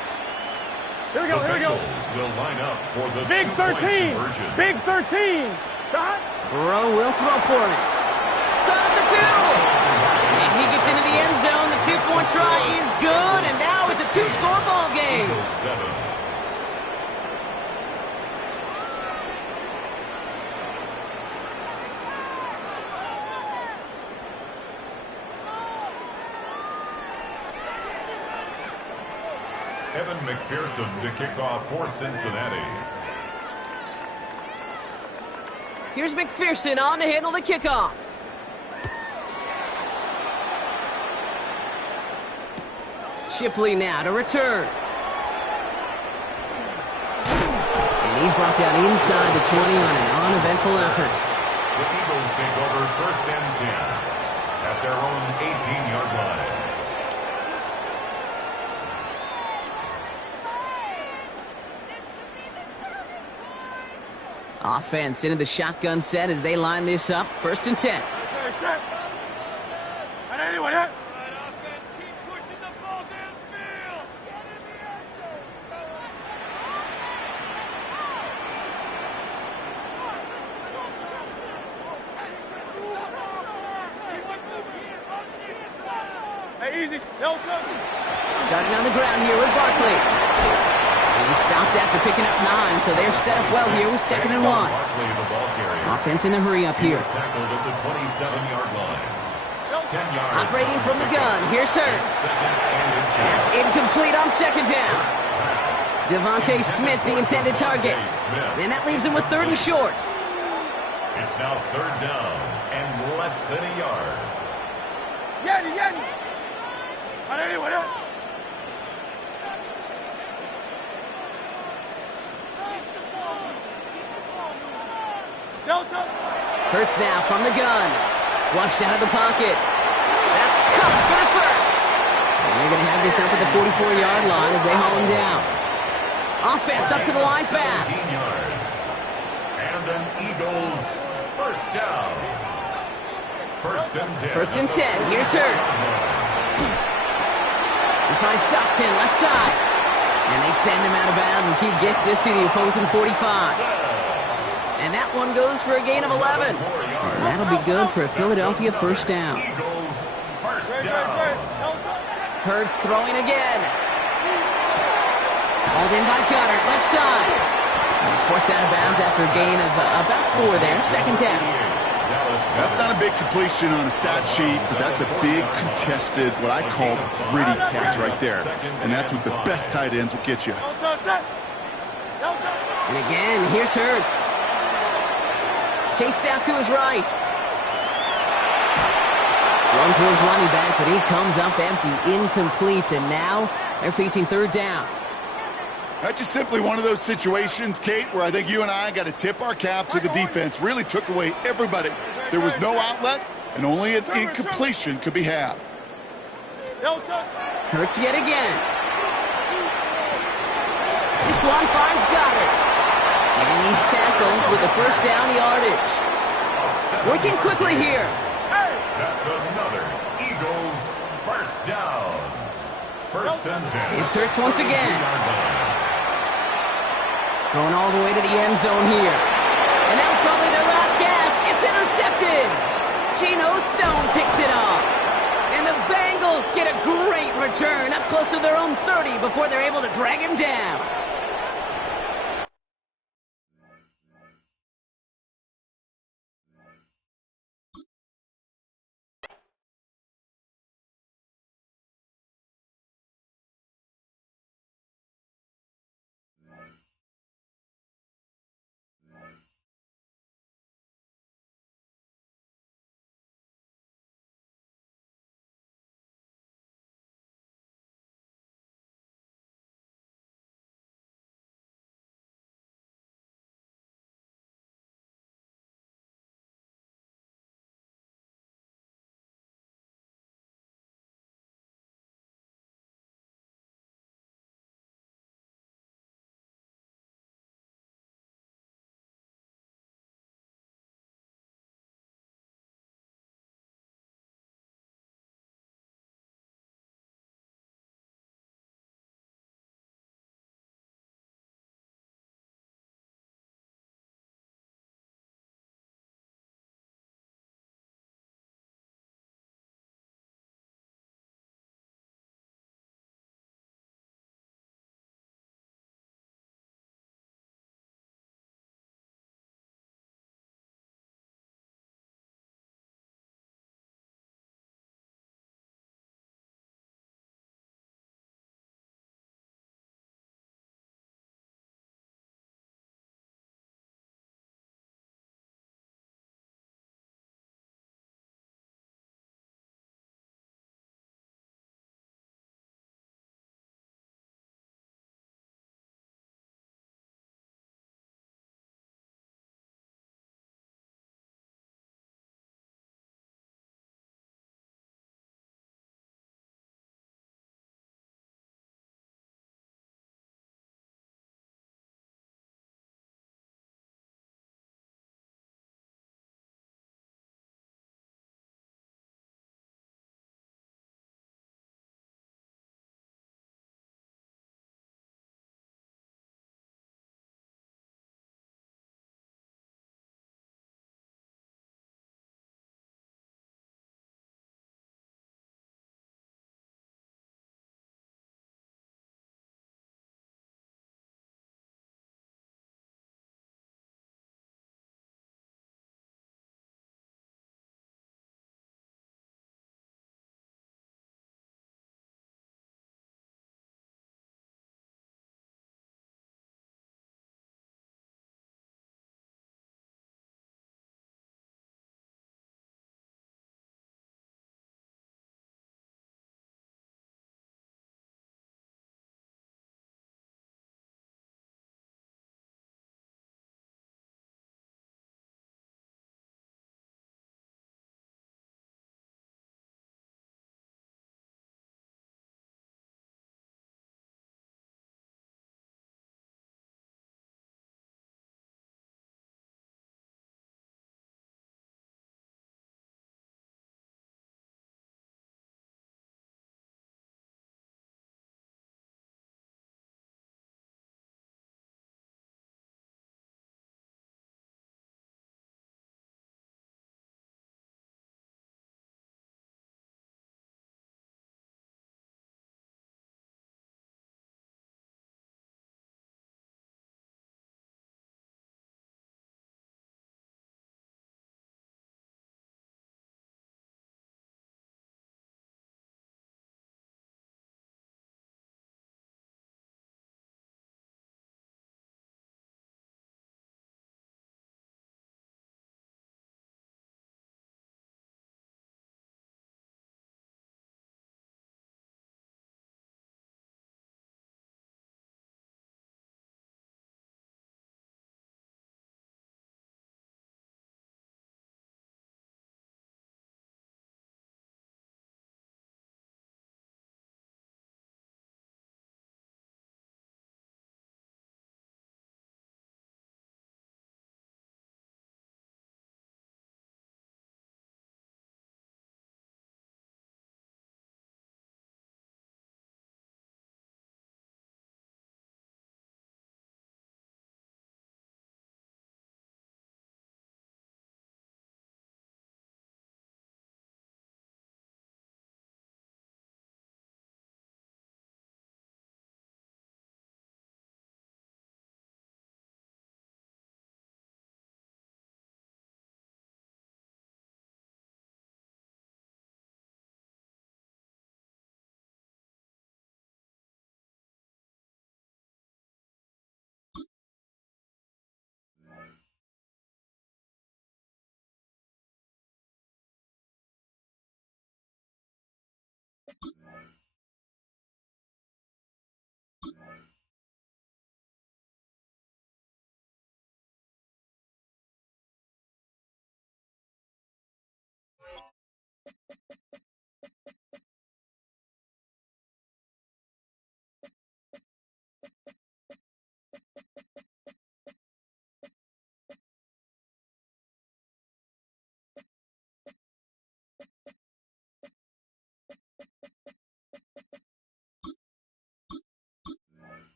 Here we go, here we go. Will line up for the Big 13. Big 13. Stop. Burrow will throw for it. Caught at the 2. And he gets into the end zone. The 2-point try is good, and now it's a 2-score ball game. 7. Evan McPherson to kick off for Cincinnati. Here's McPherson on to handle the kickoff. Shipley now to return. And he's brought down inside the 20 on an uneventful effort. The Eagles take over 1st and 10 at their own 18-yard line. Offense into the shotgun set as they line this up. 1st and 10. Starting on the ground here with Barkley. And he stopped after picking up 9, so they're set up well here with 2nd and 1. Offense in the hurry up here. Tackled at the 27-yard line. 10 yards. Operating from the gun. Here's Hurts. That's incomplete on 2nd down. Devontae Smith, the intended target. And that leaves him with 3rd and short. It's now 3rd down and less than a yard. Hurts now from the gun. Flushed out of the pocket. That's caught for the first. And they're going to have this up at the 44-yard line as they haul him down. Offense up to the line pass. 17 yards. And an Eagles first down. First and 10. First and 10. Here's Hurts. He finds Dotson left side. And they send him out of bounds as he gets this to the opposing 45. And that one goes for a gain of 11. And that'll be good for a Philadelphia first down. Eagles first down. Hurts throwing again. Hauled in by Goddard, left side. And he's forced out of bounds after a gain of about 4 there. Second down. That's not a big completion on a stat sheet, but that's a big contested, what I call gritty catch right there. And that's what the best tight ends will get you. And again, here's Hurts. Chased out to his right. Thrown towards running back, but he comes up empty, incomplete, and now they're facing third down. That's just simply one of those situations, Kate, where I think you and I got to tip our cap to the defense. Really took away everybody. There was no outlet, and only an incompletion could be had. Hurts yet again. This one finds Goddard. And he's tackled with the first down yardage. Working quickly here. That's another Eagles first down. First and 10. It's Hurts once again. Going all the way to the end zone here. And that was probably their last gasp. It's intercepted. Geno Stone picks it up. And the Bengals get a great return up close to their own 30 before they're able to drag him down.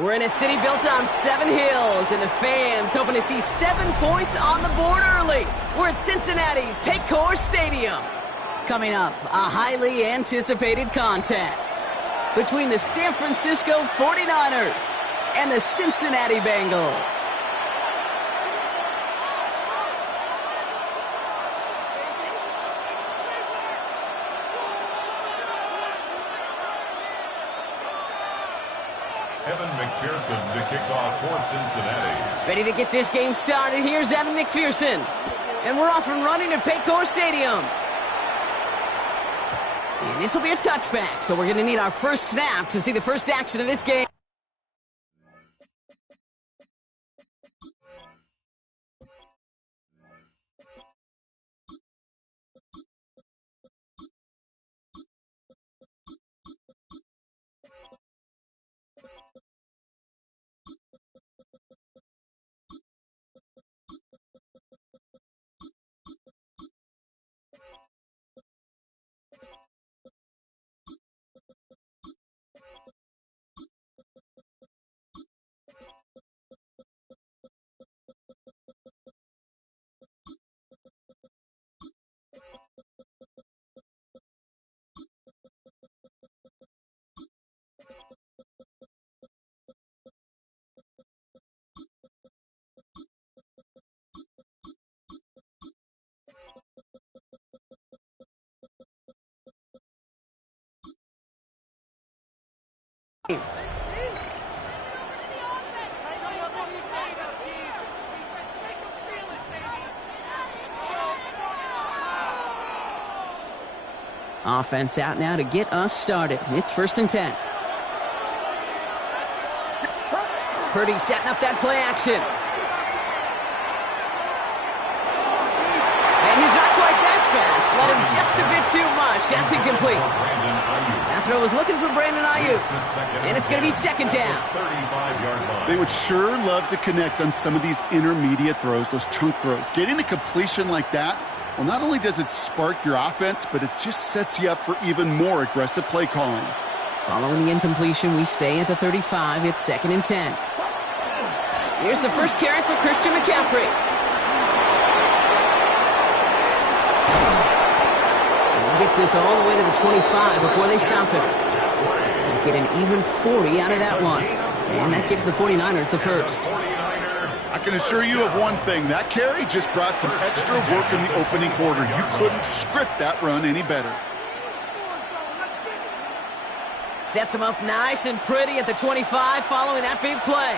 We're in a city built on 7 hills, and the fans hoping to see 7 points on the board early. We're at Cincinnati's Paycor Stadium. Coming up, a highly anticipated contest between the San Francisco 49ers and the Cincinnati Bengals. Evan McPherson to kick off for Cincinnati. Ready to get this game started. Here's Evan McPherson. And we're off and running at Paycor Stadium. And this will be a touchback, so we're going to need our first snap to see the first action of this game. Offense out now to get us started. It's 1st and 10. Purdy setting up that play action. And he's not quite that fast. Let him just a bit too much. That's incomplete. That throw was looking for Brandon Ayuk. And it's going to be 2nd down. They would sure love to connect on some of these intermediate throws, those chunk throws. Getting a completion like that, well, not only does it spark your offense, but it just sets you up for even more aggressive play calling. Following the incompletion, we stay at the 35. It's 2nd and 10. Here's the first carry for Christian McCaffrey. And he gets this all the way to the 25 before they stop him. They get an even 40 out of that one. And that gives the 49ers the first. I can assure you of one thing. That carry just brought some extra work in the opening quarter. You couldn't script that run any better. Sets him up nice and pretty at the 25 following that big play.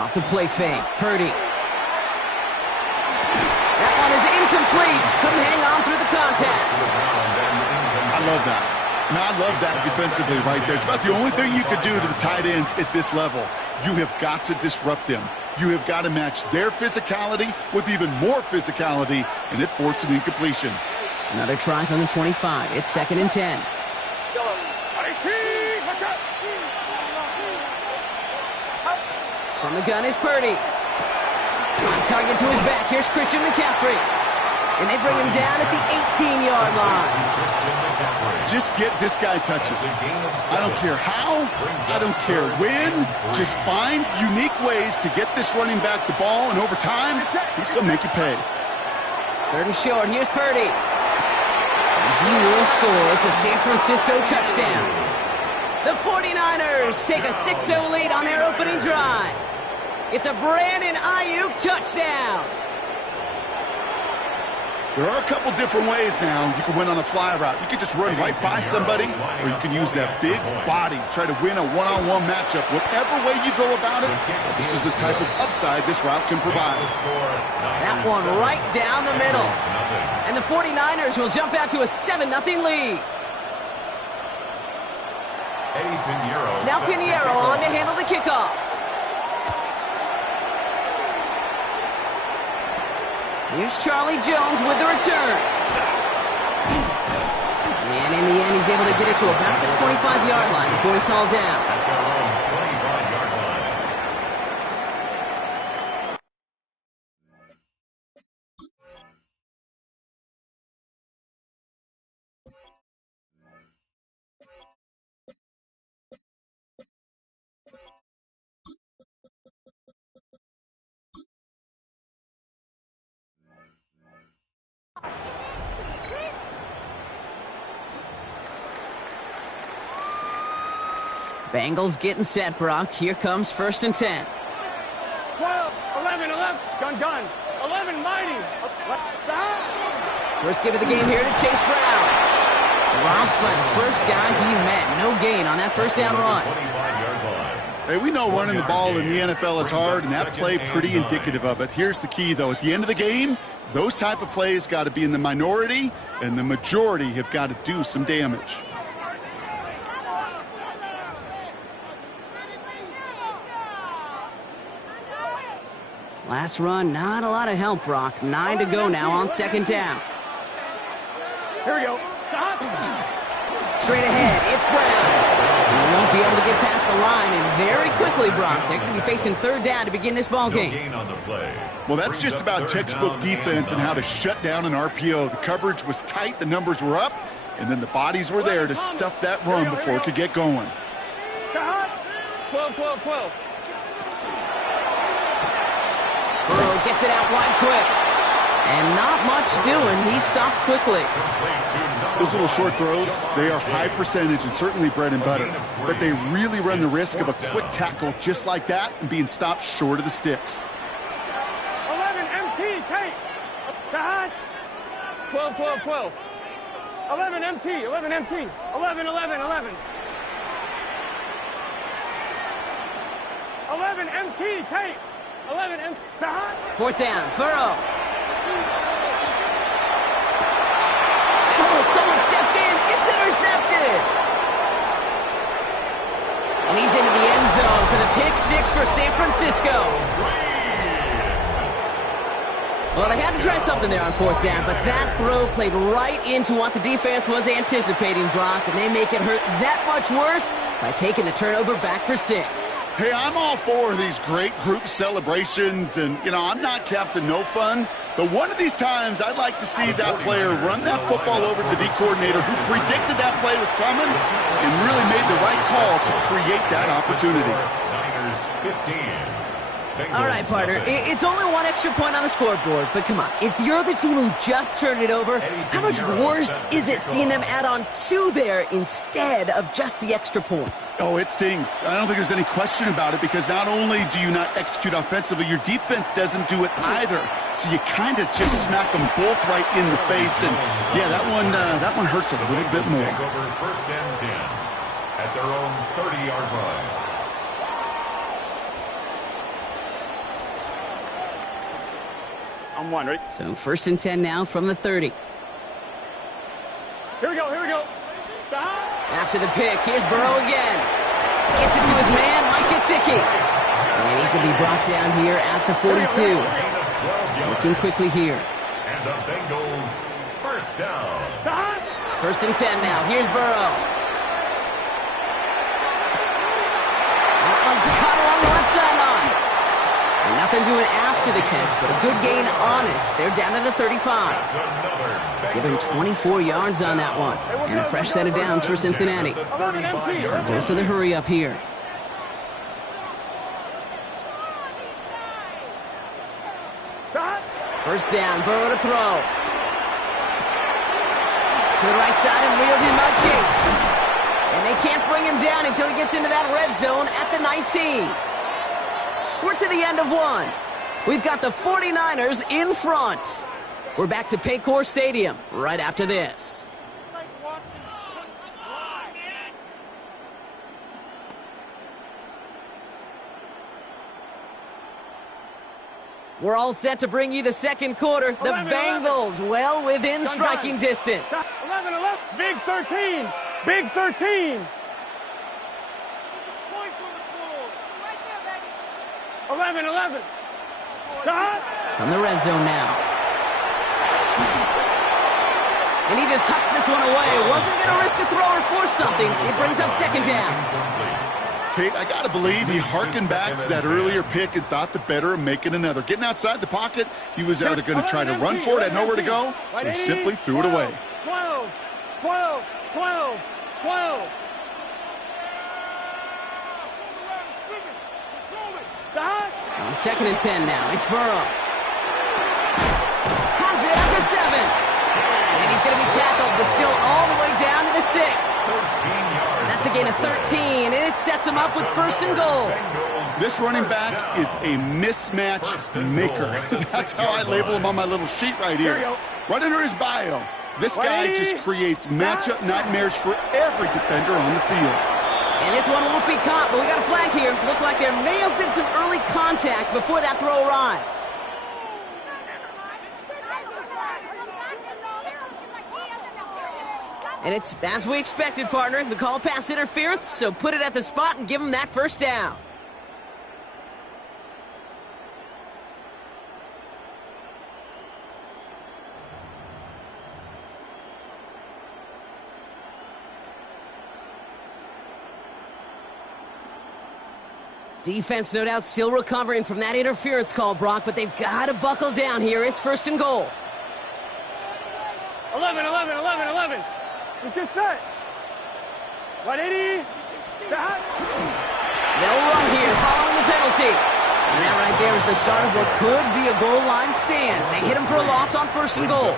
Off the play fake, Purdy. That one is incomplete. Couldn't hang on through the contact. I love that. Now, I love that defensively right there. It's about the only thing you could do to the tight ends at this level. You have got to disrupt them. You have got to match their physicality with even more physicality, and it forced an incompletion. Another try from the 25. It's 2nd and 10. From the gun is Purdy. On target to his back. Here's Christian McCaffrey. And they bring him down at the 18-yard line. Just get this guy touches. I don't care how. I don't care when. Just find unique ways to get this running back the ball, and over time, he's going to make you pay. 3rd and short. Here's Purdy. He will score. It's a San Francisco touchdown. The 49ers take a 6-0 lead on their opening drive. It's a Brandon Ayuk touchdown. There are a couple different ways now. You can win on a fly route. You can just run right by somebody, or you can use that big body, try to win a one-on-one matchup. Whatever way you go about it, this is the type of upside this route can provide. That one right down the middle. And the 49ers will jump out to a 7-0 lead. Now Pinheiro on to handle the kickoff. Here's Charlie Jones with the return. And in the end, he's able to get it to about the 25-yard line before he's hauled down. Bengals getting set, Brock. Here comes 1st and 10. 12, 11, 11. Gun. 11, mighty. First give of the game here to Chase Brown. Dropped by the first guy he met. No gain on that first down run. Hey, we know running the ball in the NFL is hard, and that play pretty indicative of it. Here's the key, though. At the end of the game, those type of plays got to be in the minority, and the majority have got to do some damage. Last run, not a lot of help, Brock. 9 to go now on 2nd down. Here we go. Straight ahead, it's Brown. He won't be able to get past the line, and very quickly, Brock, they're going to be facing 3rd down to begin this ball game. Well, that's just about textbook defense and how to shut down an RPO. The coverage was tight, the numbers were up, and then the bodies were there to stuff that run before it could get going. 12. Burrow gets it out wide quick. And not much doing. He stopped quickly. Those little short throws, they are high percentage and certainly bread and butter. But they really run the risk of a quick tackle just like that and being stopped short of the sticks. 11, MT, Kate. 12. 11, MT. 11, MT, Kate. 11 and 4th down, Burrow. Oh, someone stepped in. It's intercepted. And he's into the end zone for the pick 6 for San Francisco. Well, they had to try something there on 4th down, but that throw played right into what the defense was anticipating, Brock, and they make it hurt that much worse by taking the turnover back for 6. Hey, I'm all for these great group celebrations, and, you know, I'm not Captain No Fun, but one of these times I'd like to see that player run that football over to the D coordinator who predicted that play was coming and really made the right call to create that opportunity. Niners 15. All right, partner, it's only 1 extra point on the scoreboard, but come on, if you're the team who just turned it over, how much worse is it seeing them add on 2 there instead of just the extra point? Oh, it stings. I don't think there's any question about it because not only do you not execute offensively, your defense doesn't do it either. So you kind of just smack them both right in the face, and yeah, that one hurts a little bit more. Take over 1st and 10 at their own 30-yard line. I'm 1, ready? So 1st and 10 now from the 30. Here we go. After the pick, here's Burrow again. Gets it to his man, Mike Gesicki. And he's going to be brought down here at the 42. Looking quickly here. And the Bengals 1st down. 1st and 10 now. Here's Burrow. That one's caught along the left sideline. And nothing doing after the catch, but a good gain on it. They're down to the 35. Give him 24 yards on that one. And a fresh set of downs for Cincinnati. Dose of the hurry up here. First down, Burrow to throw. to the right side and reeled in by Chase. And they can't bring him down until he gets into that red zone at the 19. We're to the end of one. We've got the 49ers in front. We're back to Paycor Stadium right after this. We're all set to bring you the second quarter. The Bengals well within striking distance. 11. Big 13. Big 13. 11. From the red zone now. And he just hucks this one away. Wasn't going to risk a throw or force something. It brings up second down. Kate, I got to believe he harkened back to that earlier pick and thought the better of making another. Getting outside the pocket, he was either going to try to run for it, had nowhere to go, so he simply threw it away. 12. On 2nd and 10 now, it's Burrow. Has it at the 7. And he's going to be tackled, but still all the way down to the 6. That's a gain of 13, and it sets him up with 1st and goal. This running back is a mismatch maker. That's how I label him on my little sheet right here. Right under his bio. This guy just creates matchup nightmares for every defender on the field. And this one won't be caught, but we got a flag here. Looked like there may have been some early contact before that throw arrived. And it's as we expected, partner. We call pass interference, so put it at the spot and give him that 1st down. Defense, no doubt, still recovering from that interference call, Brock, but they've got to buckle down here. It's 1st and goal. 11. Let's get set. 180. They'll run here following the penalty. And that right there is the start of what could be a goal line stand. They hit him for a loss on 1st and goal.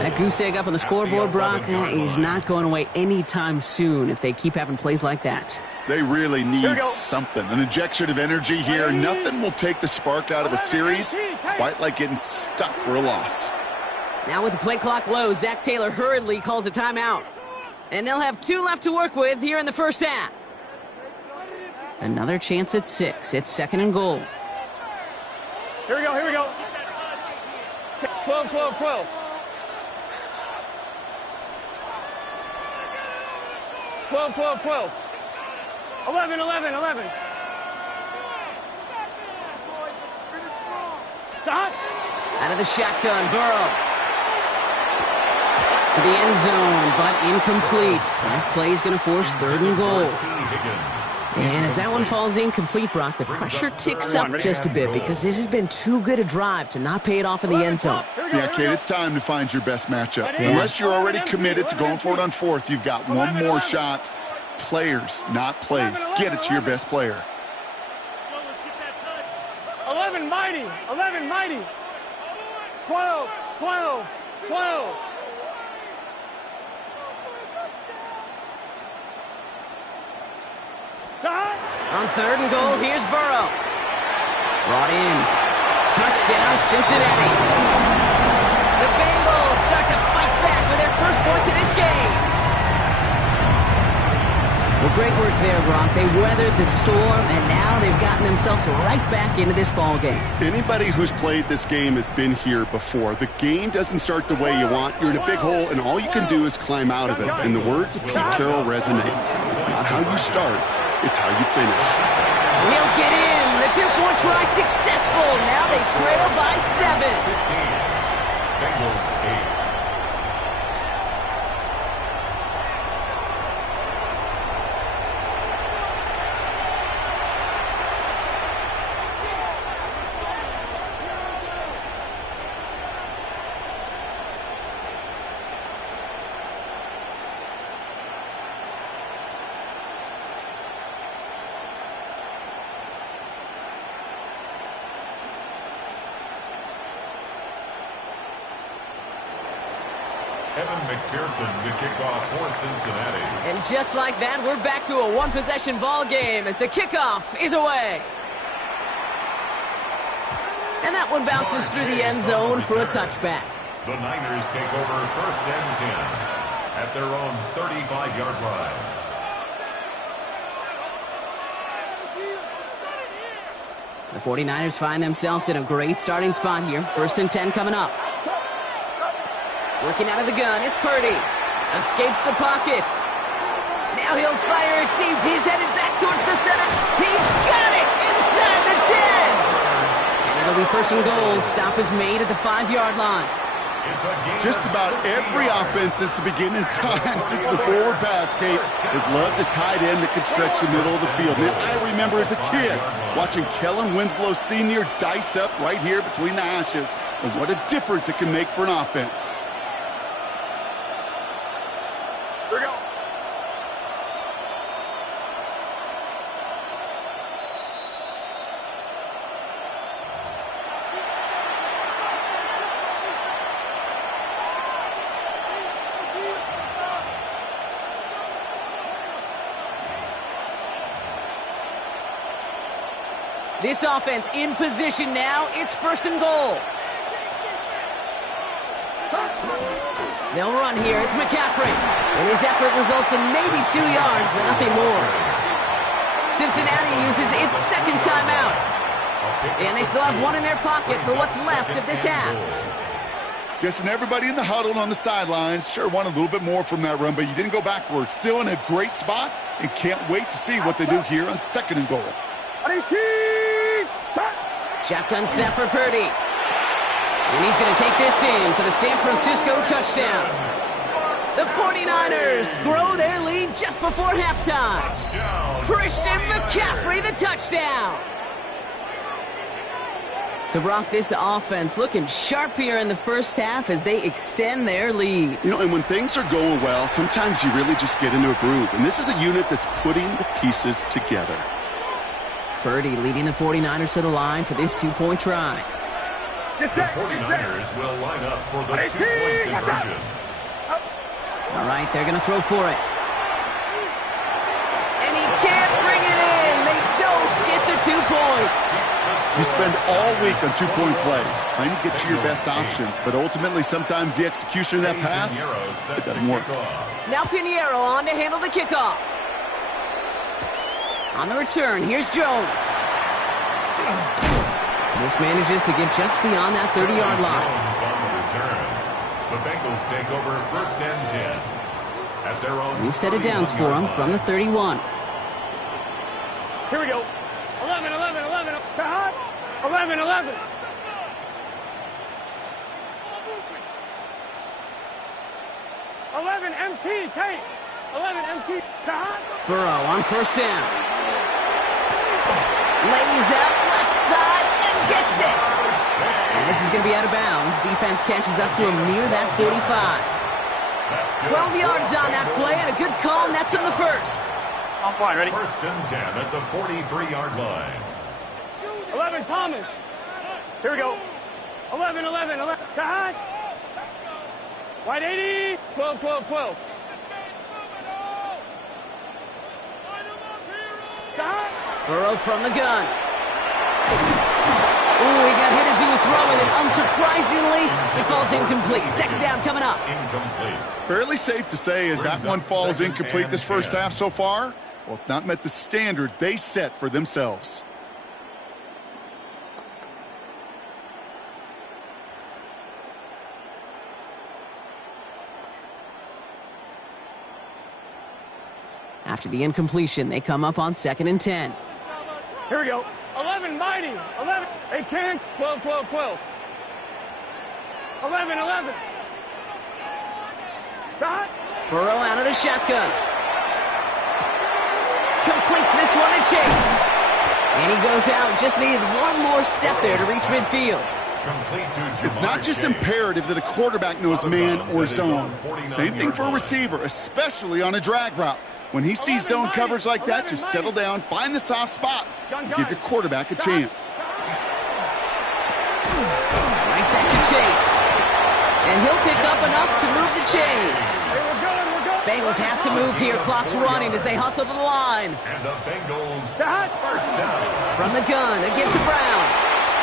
That goose egg up on the scoreboard, Brock, is not going away anytime soon if they keep having plays like that. They really need something, an injection of energy here. Nothing will take the spark out of a series quite like getting stuck for a loss. Now with the play clock low, Zach Taylor hurriedly calls a timeout. And they'll have 2 left to work with here in the 1st half. Another chance at 6. It's 2nd and goal. Here we go. 12. 12. 11. Stop. Out of the shotgun, Burrow. To the end zone, but incomplete. That play's going to force 3rd and goal. And as that one falls incomplete, Brock, the pressure ticks up just a bit because this has been too good a drive to not pay it off in the end zone. Yeah, Kate, it's time to find your best matchup. Unless you're already committed to going for it on 4th, you've got one more shot. Players, not plays. Get it to your best player. 11 mighty. 12. On 3rd and goal, here's Burrow. Brought in. Touchdown, Cincinnati. The Bengals start to fight back for their 1st points of this game. Well, great work there, Brock. They weathered the storm, and now they've gotten themselves right back into this ball game. Anybody who's played this game has been here before. The game doesn't start the way you want. You're in a big hole, and all you can do is climb out of it. And the words of Pete Carroll resonate. It's not how you start, it's how you finish. He'll get in. The 2-point try successful. Now they trail by 7. 15. Bengals 8. Evan McPherson to kick off for Cincinnati. And just like that, we're back to a one-possession ball game as the kickoff is away. And that one bounces through the end zone for a touchback. The Niners take over 1st and 10 at their own 35-yard line. The 49ers find themselves in a great starting spot here. 1st and 10 coming up. Working out of the gun, it's Purdy. Escapes the pocket. Now he'll fire it deep. He's headed back towards the center. He's got it inside the 10. And it'll be 1st and goal. Stop is made at the 5-yard line. Just about every offense since the beginning of time, since the forward pass, Kate, has loved a tight end that can stretch the middle of the field. Man, I remember as a kid watching Kellen Winslow Sr. dice up right here between the hashes. And what a difference it can make for an offense. Here we go. This offense in position now. It's 1st and goal. They'll run here. It's McCaffrey. And his effort results in maybe 2 yards, but nothing more. Cincinnati uses its 2nd timeout. And they still have one in their pocket for what's left of this half. Guessing everybody in the huddle on the sidelines sure want a little bit more from that run, but you didn't go backwards. Still in a great spot and can't wait to see what they do here on 2nd and goal. Shotgun snap for Purdy. And he's going to take this in for the San Francisco touchdown. The 49ers grow their lead just before halftime. Christian McCaffrey, the touchdown. So, Brock, this offense looking sharp here in the 1st half as they extend their lead. You know, and when things are going well, sometimes you really just get into a groove. And this is a unit that's putting the pieces together. Purdy leading the 49ers to the line for this 2-point try. The 49ers will line up for the 2-point conversion. All right, they're going to throw for it. And he can't bring it in. They don't get the 2 points. You spend all week on 2-point plays, trying to get to your best options, but ultimately sometimes the execution of that pass, it doesn't work. Now Pinheiro on to handle the kickoff. On the return, here's Jones. This manages to get just beyond that 30-yard line. On the return. The Bengals take over 1st and 10 at their own. We've set it down for him from the 31. Here we go. 11, 11, 11. 11, 11. 11 MT, Kate. 11 MT. Burrow on 1st down. Lays out left side and gets it. And this is going to be out of bounds. Defense catches up to him near that 45. 12 yards on that play and a good call nets him the 1st. I'm fine, ready? 1st and 10 at the 43-yard line. 11 Thomas. Here we go. 11, 11, 11. White 80. 12, 12, 12. Burrow from the gun. Ooh, he got hit as he was throwing it. Unsurprisingly, it falls incomplete. 2nd down coming up. Incomplete. Fairly safe to say as that one falls incomplete this 1st half so far, well, it's not met the standard they set for themselves. After the incompletion, they come up on 2nd and 10. Here we go. 11 Mighty. 11. They can. 12, 12, 12. 11, 11. Shot. Burrow out of the shotgun. Completes this one to Chase. And he goes out. Just needed one more step there to reach midfield. It's not just imperative that a quarterback knows man or zone. Same thing for a receiver, especially on a drag route. When he sees zone coverage like that, just settle down, find the soft spot, and give your quarterback a chance. Right back to Chase. And he'll pick up enough to move the chains. Hey, we're good. Bengals have to move here. Clock's running as they hustle to the line. And the Bengals Stop. first down. From the gun, a give to Brown.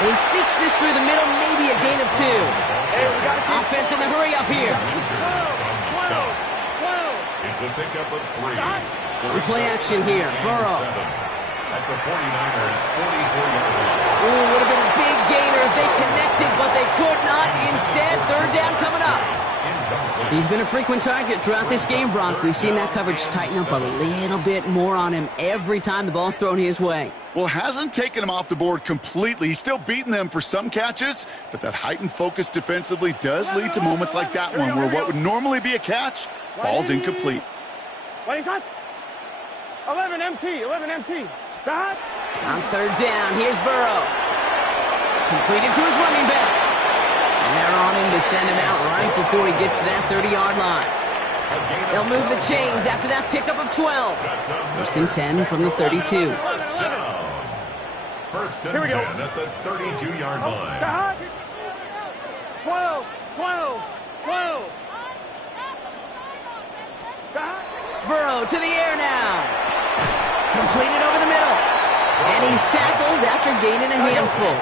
And he sneaks this through the middle, maybe a gain of 2. Hey, we got to keep Offense in the hurry up here. 12. It's a pickup of 3. One play action here. Burrow. At the 49ers, 44-yard line. Ooh, would have been a big gainer if they connected, but they could not. Instead, third down coming up. He's been a frequent target throughout this game, Brock. We've seen that coverage tighten up a little bit more on him every time the ball's thrown his way. Well, hasn't taken him off the board completely. He's still beating them for some catches, but that heightened focus defensively does lead to moments like that one where what would normally be a catch falls incomplete. 11 MT. Stop. On third down, here's Burrow. Completed to his running back. And they're on him to send him out right before he gets to that 30-yard line. They'll move the chains after that pickup of 12. First and 10 from the 32. First and 10 at the 32-yard line. Stop. 12. Stop. Burrow to the air now. Completed over the middle. And he's tackled after gaining a handful.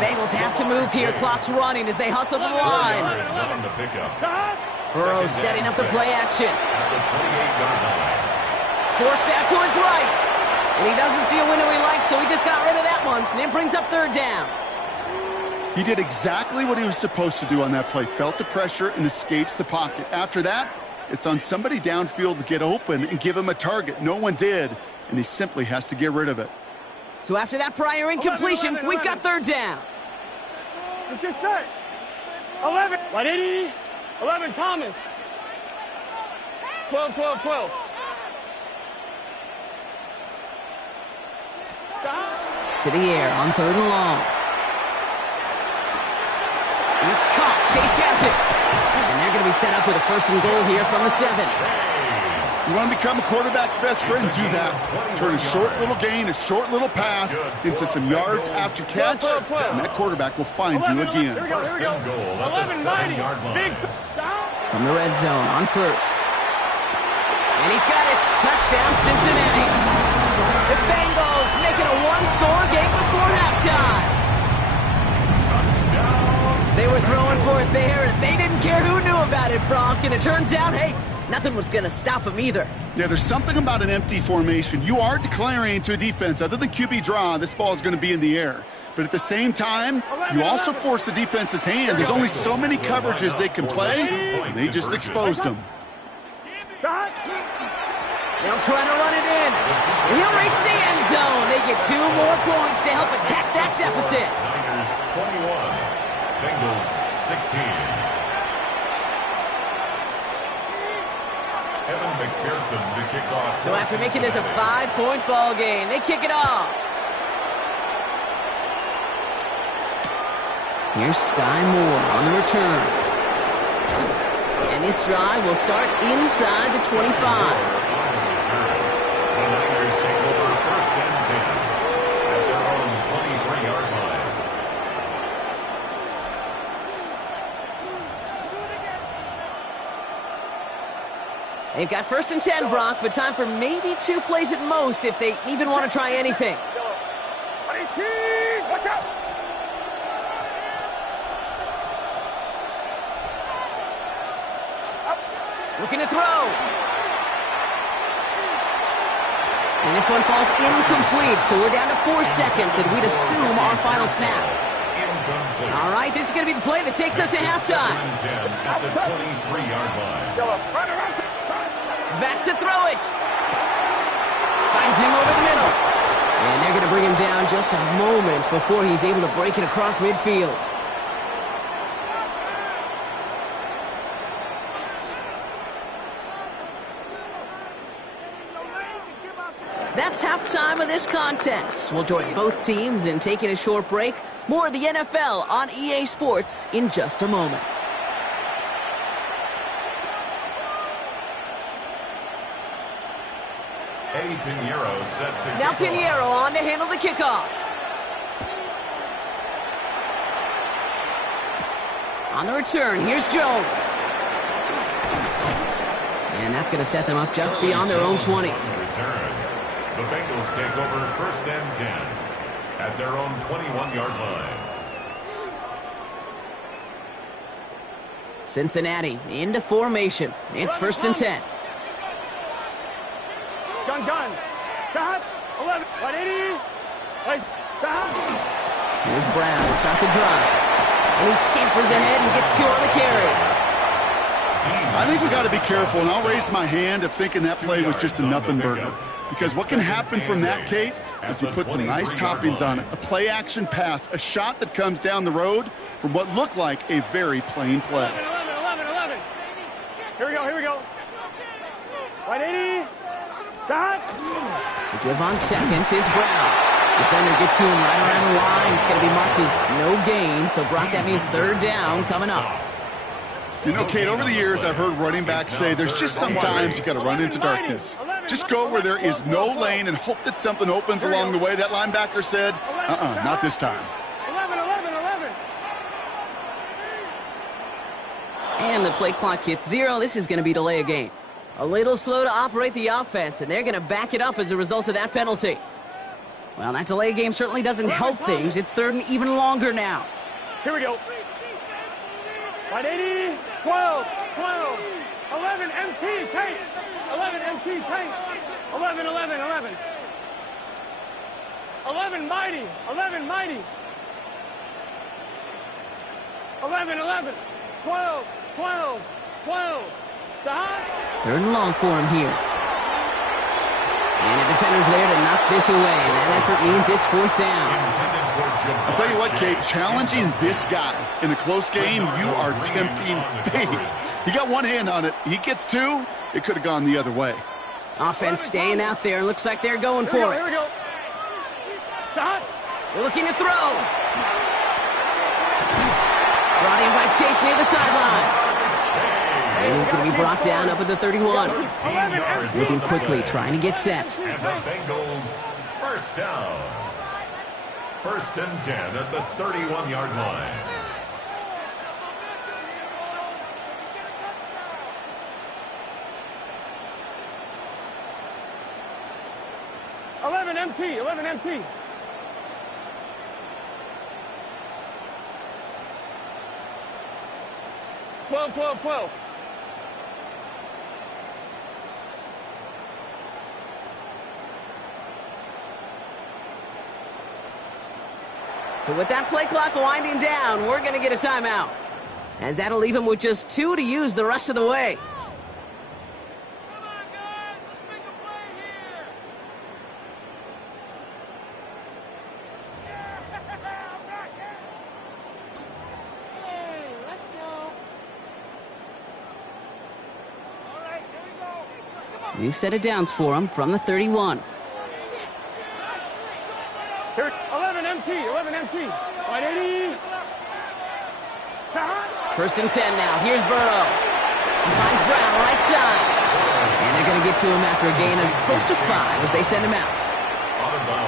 Bengals have to move here. Clock's running as they hustle to the line. On the pickup. Burrow setting up the play action. At the 28-yard line. Forced that to his right. And he doesn't see a window he likes, so he just got rid of that one. And it brings up third down. He did exactly what he was supposed to do on that play. Felt the pressure and escapes the pocket. After that, it's on somebody downfield to get open and give him a target. No one did, and he simply has to get rid of it. So after that prior incompletion, 11. we've got third down. Let's get set. 11. 11 Thomas. 12. Stop. To the air on third and long. And it's caught. Chase has it. And they're going to be set up with a first and goal here from the 7. You want to become a quarterback's best friend, do that. Turn a short little gain, a short little pass into some yards after catch, and that quarterback will find you again. Here we go. 11 mighty. Big. Stop. From the red zone on first. And he's got it. Touchdown, Cincinnati. The Bengals making a one-score game before halftime. They were throwing for it there, and they didn't care who knew about it, Brock. And it turns out, hey, nothing was going to stop them either. Yeah, there's something about an empty formation. You are declaring to a defense, other than QB draw, this ball is going to be in the air. But at the same time, you also force the defense's hand. There's only so many coverages they can play, and they just exposed them. Stop. They'll try to run it in. And he'll reach the end zone. They get 2 more points to help attack that deficit. Niners 21, Bengals 16. Evan McPherson to kick off. So after making this a 5-point ball game, they kick it off. Here's Sky Moore on the return. And this drive will start inside the 25. The Niners take over first and 10 at their own 23-yard line. They've got first and 10, Brock, but time for maybe 2 plays at most if they even want to try anything. Watch out. Looking to throw. And this one falls incomplete, so we're down to 4 seconds, and we'd assume our final snap. Incomplete. All right, this is going to be the play that takes us to halftime. 10 at the 23-yard line. Back to throw it. Finds him over the middle. And they're going to bring him down just a moment before he's able to break it across midfield. That's halftime of this contest. We'll join both teams in taking a short break. More of the NFL on EA Sports in just a moment. Eddie Pinheiro set to Now kick off. Pinheiro on to handle the kickoff. On the return, here's Jones. And that's going to set them up just beyond their own 20. Return. The Bengals take over 1st and 10 at their own 21-yard line. Cincinnati into formation. It's 1st and 10. Gun. Stop. 11. 180. Stop. Here's Brown to start the drive. And he scampers ahead and gets 2 on the carry. I think we got to be careful, and I'll raise my hand of thinking that play was just a nothing burger. Because what can happen from that, Kate, is he put some nice toppings on it. A play-action pass, a shot that comes down the road from what looked like a very plain play. 11. Here we go. 180. Stop. They give on second. It's Brown. Defender gets to him right around the line. It's going to be marked as no gain. So, Brock, that means 3rd down coming up. You know, Kate, over the years, I've heard running backs say there's just sometimes you got to run into darkness. Just go where there is no lane and hope that something opens along the way. That linebacker said, not this time. 11. And the play clock hits 0. This is going to be delay a game. A little slow to operate the offense, and they're going to back it up as a result of that penalty. Well, that delay game certainly doesn't help things. It's 3rd and even longer now. Here we go. 180, 12, 11, MT, tank. 11, MT, tank. 11. 11, mighty. 11, 12. Stop. 3rd and long for him here. And the defender's there to knock this away. And that effort means it's 4th down. I'll tell you what, Kate, challenging this guy in a close game, you are tempting fate. He got one hand on it. He gets 2. It could have gone the other way. Offense staying out there. Looks like they're going for it. Here we go. Stop. They're looking to throw. Brought in by Chase near the sideline. And he's going to be brought down up at the 31. Moving quickly, trying to get set. And the Bengals 1st down. 1st and 10 at the 31-yard line. Eleven MT. 12. So with that play clock winding down, we're going to get a timeout, as that'll leave him with just 2 to use the rest of the way. Come on, guys. Let's make a play here. Hey, let's go. All right, here we go. Come on. New set of downs for him from the 31. Here, 11 MT. 180. 1st and 10 now. Here's Burrow. He finds Brown right side. And they're going to get to him after a gain of close to 5 as they send him out.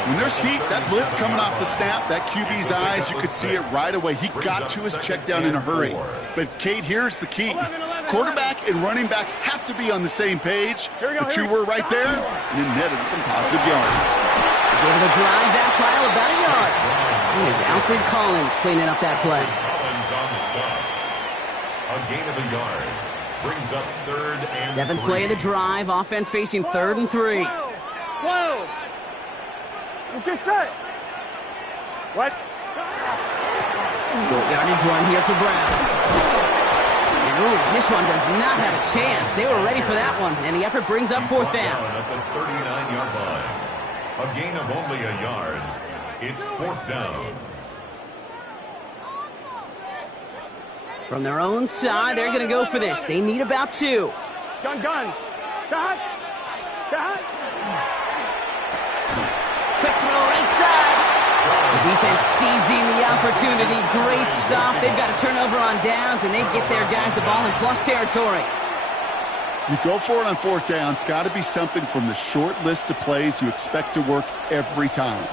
When there's heat, that blitz coming off the snap, that QB's eyes, you could see it right away. He got to his check down in a hurry. But, Kate, here's the key. Quarterback and running back have to be on the same page. The 2 were right there, and it netted some positive yards. He's able to drive that pile about a yard. Here's Alfred Collins cleaning up that play. Collins on the stop. A gain of a yard. Brings up 3rd and 7th play of the drive. Offense facing 3rd and 3. 12. Let's get set. What? Short yardage run here for Brown. And ooh, this one does not have a chance. They were ready for that one, and the effort brings up 4th down. At the 39-yard line. A gain of only a yard. It's 4th down. From their own side, they're going to go for this. They need about 2. Gun. Dot. Quick throw right side. The defense seizing the opportunity. Great stop. They've got a turnover on downs, and they get their guys the ball in plus territory. You go for it on 4th down. It's got to be something from the short list of plays you expect to work every time.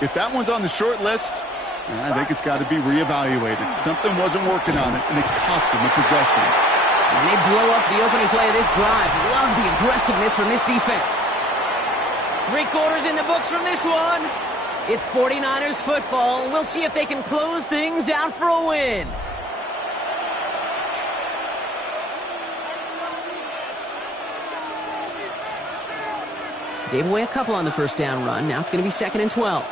If that one's on the short list, I think it's got to be reevaluated. Something wasn't working on it, and it cost them a possession. And they blow up the opening play of this drive. Love the aggressiveness from this defense. 3 quarters in the books from this one. It's 49ers football. We'll see if they can close things out for a win. Gave away a couple on the first down run. Now it's going to be 2nd and 12.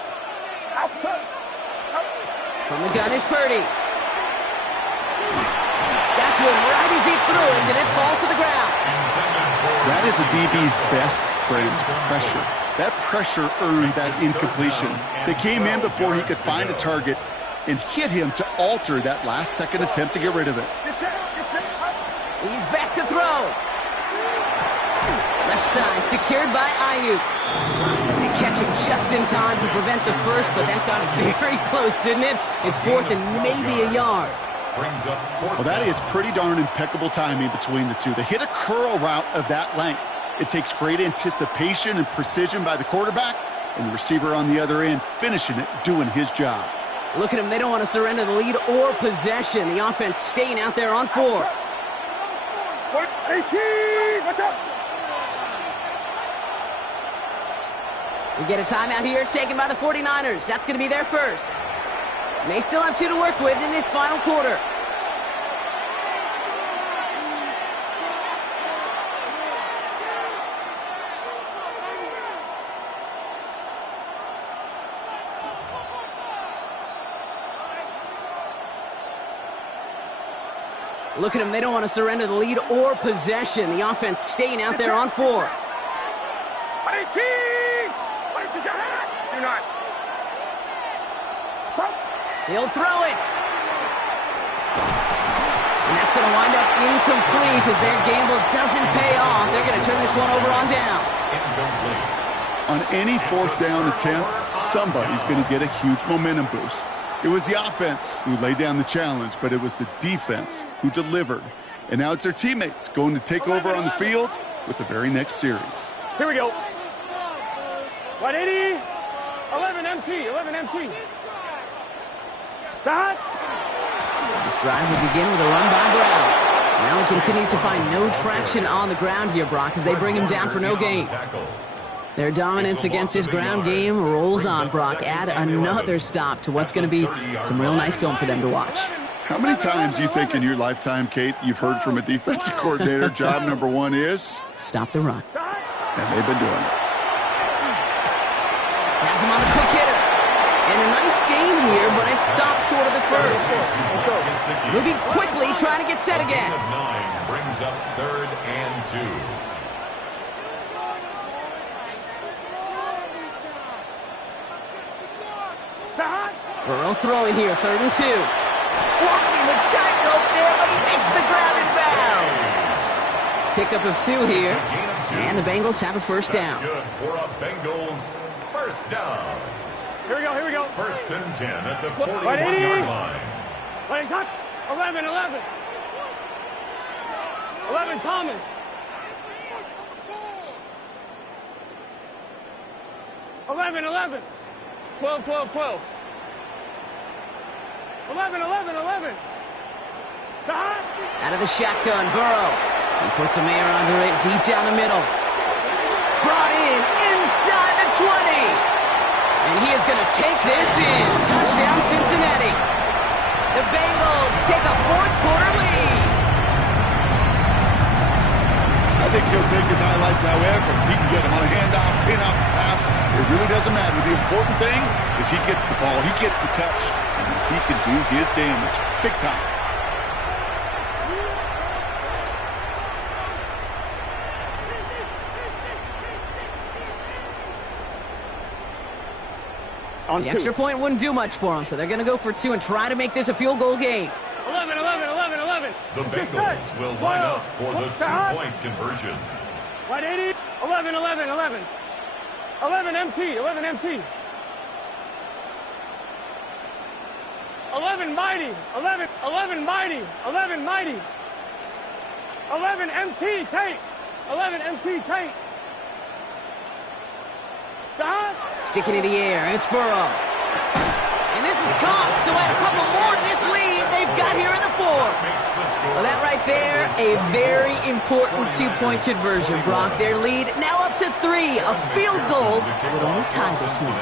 From the gun is Purdy. Got to him right as he threw it, and it falls to the ground. That is a DB's best friend, pressure. That pressure earned that incompletion. They came in before he could find a target and hit him to alter that last-second attempt to get rid of it. He's back to throw. Left side secured by Ayuk. They catch him just in time to prevent the first, but that got very close, didn't it? It's 4th and maybe a yard. Well, that is pretty darn impeccable timing between the two. They hit a curl route of that length. It takes great anticipation and precision by the quarterback, and the receiver on the other end finishing it, doing his job. Look at him. They don't want to surrender the lead or possession. The offense staying out there on 4. 18, what's up? We get a timeout here taken by the 49ers. That's going to be their first. May still have 2 to work with in this final quarter. Look at them. They don't want to surrender the lead or possession. The offense staying out there on 4. 18! What is your hand? Do not. He'll throw it. And that's going to wind up incomplete as their gamble doesn't pay off. They're going to turn this one over on downs. On any 4th down attempt, somebody's going to get a huge momentum boost. It was the offense who laid down the challenge, but it was the defense who delivered. And now it's their teammates going to take over on the field with the very next series. Here we go. 180. 11 MT. 11 MT. Stop. This drive will begin with a run by Brown. Now he continues to find no traction on the ground here, Brock, as they bring him down for no gain. Their dominance against this ground game rolls on, Brock. Add another stop to what's going to be some real nice film for them to watch. How many times do you think in your lifetime, Kate, you've heard from a defensive coordinator, job number 1 is? Stop the run. And they've been doing it. Has him on the quick hitter. And a nice game here, but it's stopped short of the first. Moving quickly, trying to get set again. 9 brings up 3rd and 2. Burrow throwing here, 3rd and 2. Walking the tightrope there, but he makes the grab and bounds. Pickup of 2 here. And the Bengals have a first down. That's good for a Bengals first down. Here we go, here we go. 1st and 10 at the 41-yard line. Play hot. 11, 11. 11, Thomas. 11, 11. 12, 12, 12. 11, 11, 11. Out of the shotgun, Burrow. He puts a man under it deep down the middle. Brought in inside the 20. And he is going to take this in. Touchdown, Cincinnati. The Bengals take a 4th quarter lead. I think he'll take his highlights however. He can get him on a handoff, pin-off, pass. It really doesn't matter. The important thing is he gets the ball. He gets the touch. And he can do his damage. Big time. The extra point wouldn't do much for them, so they're going to go for 2 and try to make this a field goal game. 11, 11, 11, 11. The Bengals will line up for the 2-point conversion. 180. 11, 11, 11. 11 MT, 11 MT. 11 mighty, 11, 11 mighty, 11 mighty. 11 MT, Tate. 11 MT, Tate. Sticking in the air, it's Burrow. And this is caught, so add a couple more to this lead they've got here in the fourth. Well, that right there, a very important two-point conversion, Brock. Their lead now up to 3. A field goal would only tie this one.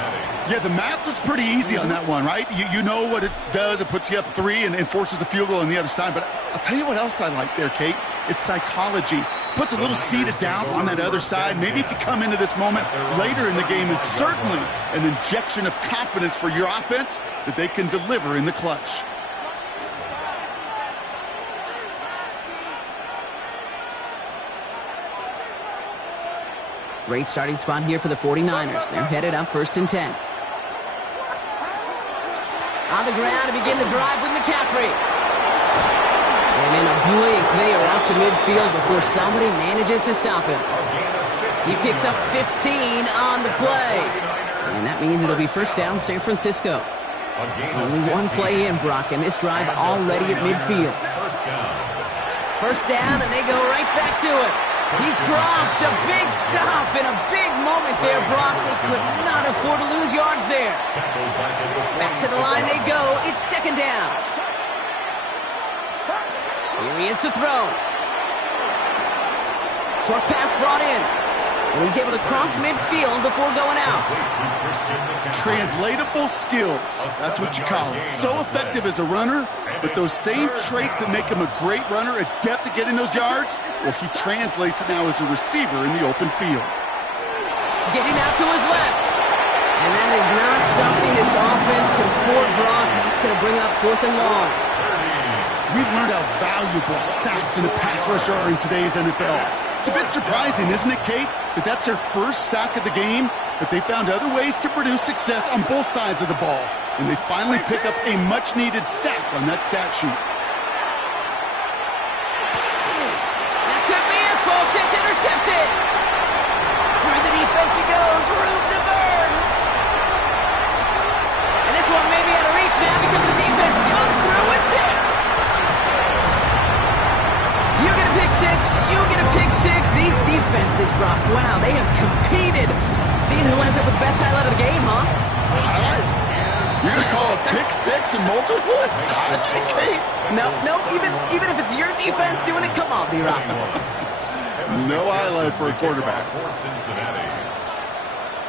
Yeah, the math was pretty easy on that one, right? You know what it does. It puts you up 3 and forces a field goal on the other side. But I'll tell you what else I like there, Kate. It's psychology. Puts a little seed of doubt on that other side. Maybe if you come into this moment later in the game, and certainly an injection of confidence for your offense that they can deliver in the clutch. Great starting spot here for the 49ers. They're headed up 1st and 10. On the ground to begin the drive with McCaffrey. And in a blink, they are out to midfield before somebody manages to stop him. He picks up 15 on the play. And that means it'll be 1st down San Francisco. Only one play in, Brock, and this drive already at midfield. 1st down, and they go right back to it. He's dropped a big stop in a big moment there, Brock. They could not afford to lose yards there. Back to the line they go. It's 2nd down. Here he is to throw. Short pass brought in. And he's able to cross midfield before going out. Translatable skills. That's what you call it. So effective as a runner, but those same traits that make him a great runner, adept at getting those yards, well, he translates it now as a receiver in the open field. Getting out to his left. And that is not something this offense can afford, Brock. That's going to bring up 4th and long. We've learned how valuable sacks in a pass rush are in today's NFL. It's a bit surprising, isn't it, Kate, that that's their first sack of the game, but they found other ways to produce success on both sides of the ball, and they finally pick up a much-needed sack on that stat sheet. That could be it, folks. It's intercepted. Through the defense he goes. Room to burn. And this one may be out of reach now because the defense comes through with 6. You get a pick 6, you get a pick 6. These defenses, Brock, wow, they have competed. Seeing who ends up with the best highlight of the game, huh? Highlight? You're going to call a pick 6 and multiple? Kate. No, even if it's your defense doing it, come on, B-Rock. No highlight for a quarterback.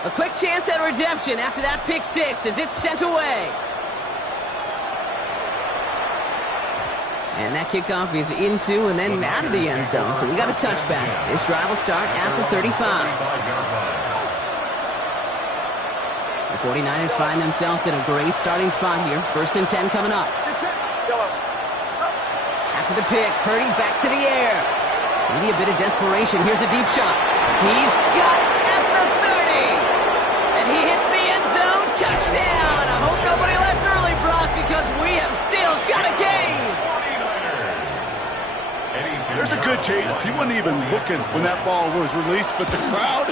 A quick chance at redemption after that pick 6 as it's sent away. And that kickoff is into and then out of the end zone. So we got a touchback. This drive will start at the 35. The 49ers find themselves in a great starting spot here. 1st and 10 coming up. After the pick, Purdy back to the air. Maybe a bit of desperation. Here's a deep shot. He's got it at the 30. And he hits the end zone. Touchdown. I hope nobody left early, Brock, because we have still got a game. There's a good chance he wasn't even looking when that ball was released, but the crowd,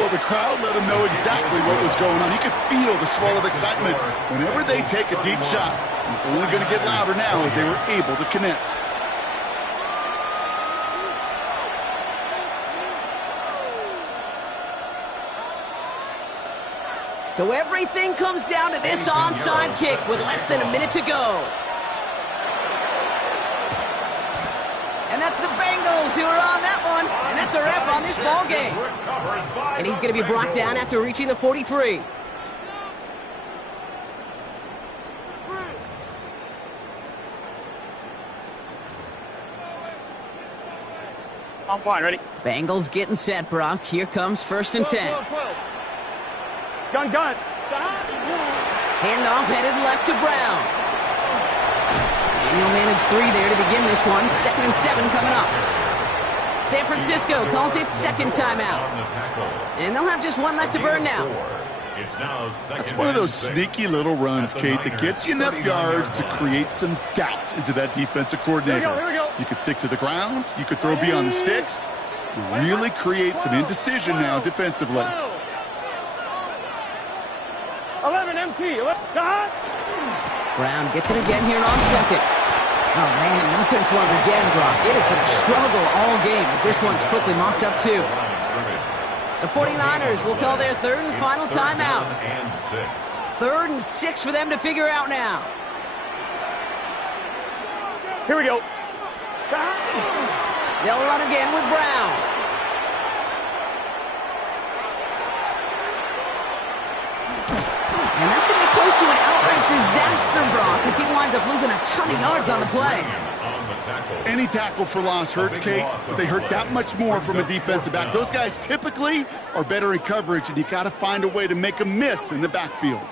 well, the crowd let him know exactly what was going on. You could feel the swell of excitement whenever they take a deep shot. It's only going to get louder now as they were able to connect. So everything comes down to this onside kick with less than a minute to go. And that's the Bengals who are on that one. And that's a wrap on this ball game. And he's going to be brought down after reaching the 43. I'm fine, ready? Bengals getting set, Brock. Here comes 1st and 10. 12. Gun. Handoff headed left to Brown. And he'll manage 3 there to begin this one. 2nd and 7 coming up. San Francisco calls it 2nd timeout. And they'll have just 1 left to burn now. That's one of those sneaky little runs, Kate, that gets you enough yards to create some doubt into that defensive coordinator. Here we go. You could stick to the ground. You could throw beyond the sticks. Really create some indecision now defensively. 11 MT. Brown gets it again here on 2nd. Oh, man, nothing for him again, Brock. It has been a struggle all game as this one's quickly mocked up, too. The 49ers will call their 3rd and final timeout. 3rd and 6 for them to figure out now. Here we go. They'll run again with Brown. And that's going to be close to an outright disaster, Brock, as he winds up losing a ton of yards on the play. Any tackle for loss hurts, Kate, but they hurt that much more from a defensive back. Those guys typically are better in coverage, and you got to find a way to make them miss in the backfield.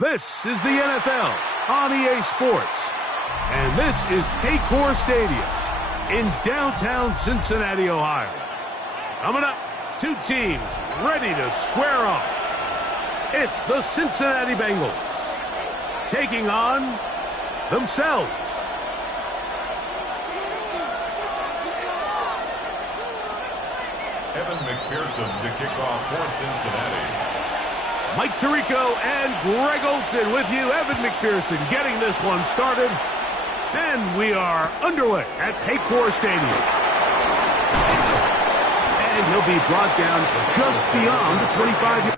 This is the NFL on EA Sports. And this is Paycor Stadium in downtown Cincinnati, Ohio. Coming up, two teams ready to square off. It's the Cincinnati Bengals taking on themselves. Evan McPherson to kick off for Cincinnati. Mike Tirico and Greg Olsen with you. Evan McPherson getting this one started. And we are underway at Paycor Stadium. And he'll be brought down just beyond the 25-yard.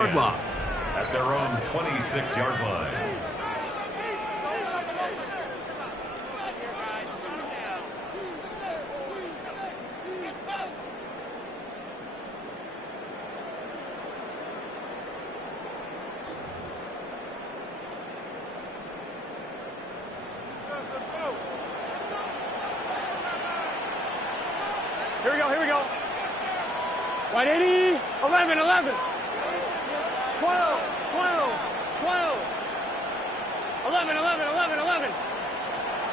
Line. At their own 26-yard line. Here we go, here we go. Right 80, 11, 11. 12, 12, 12. 11, 11, 11, 11.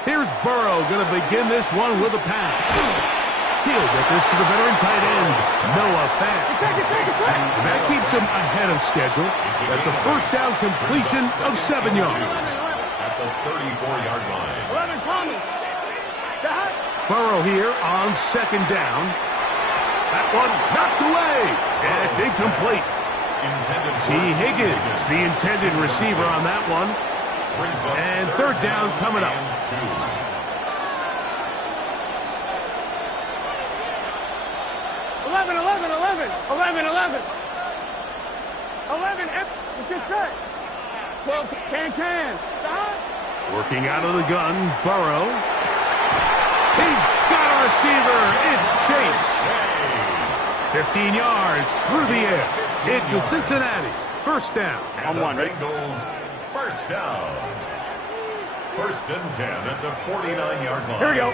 Here's Burrow going to begin this one with a pass. He'll get this to the veteran tight end, Noah Fant. That keeps him ahead of schedule. That's a first down completion of 7 yards. At the 34-yard line. 11, Thomas. Burrow here on second down. That one knocked away. And it's incomplete. T. Higgins, the intended receiver on that one. And third down coming up. 11, 11, 11, 11, 11. 11, it's just set. 12, can. Working out of the gun, Burrow. He's got a receiver. It's Chase. 15 yards through the air. It's a Cincinnati first down. And the Bengals first down. First and 10 at the 49-yard line. Here we go.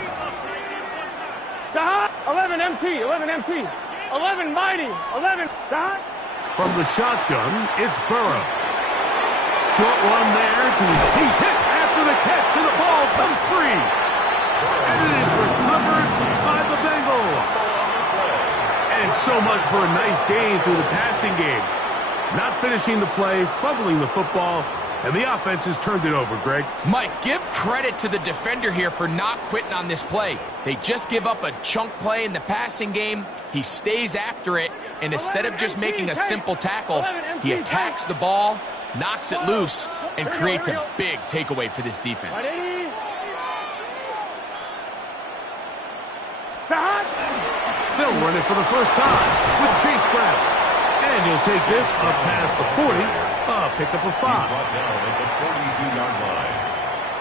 11 MT, 11 MT. 11 mighty, 11. From the shotgun, it's Burrow. Short one there. He's hit after the catch, and the ball comes free. And it is recovered by the Bengals. And so much for a nice gain through the passing game. Not finishing the play, fumbling the football, and the offense has turned it over, Greg. Mike, give credit to the defender here for not quitting on this play. They just give up a chunk play in the passing game. He stays after it, and instead of just making a simple tackle, he attacks the ball, knocks it loose, and creates a big takeaway for this defense. They'll run it for the first time with Chase Brown. And he'll take this up past the 40, pick up a 5. He's brought down at the 42-yard line.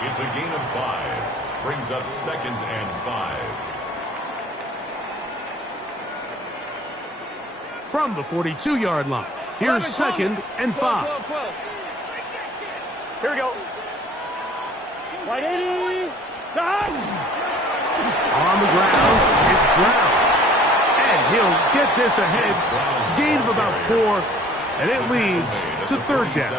It's a gain of 5. Brings up second and 5. from the 42-yard line. Here's 2nd and 5. 12. Here we go. Right 80. Done. On the ground, it's Brown. And he'll get this ahead. Gain of about 4, and it leads to 3rd down.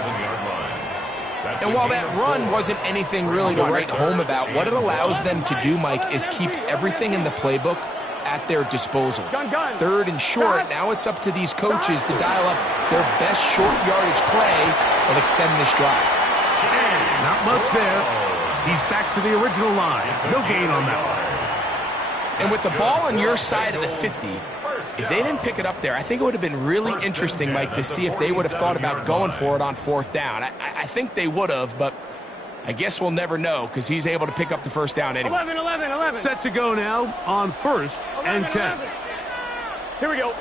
And while that run wasn't anything really to write home about, what it allows them to do, Mike, is keep everything in the playbook at their disposal. 3rd and short, now it's up to these coaches to dial up their best short yardage play and extend this drive. Not much there. He's back to the original line. No gain on that one. And with the ball on your side of the 50, if they didn't pick it up there, I think it would have been really interesting, Mike, to see if they would have thought about going for it on 4th down. I think they would have, but I guess we'll never know because he's able to pick up the 1st down anyway. 11. Set to go now on 1st and 10. Here we go. On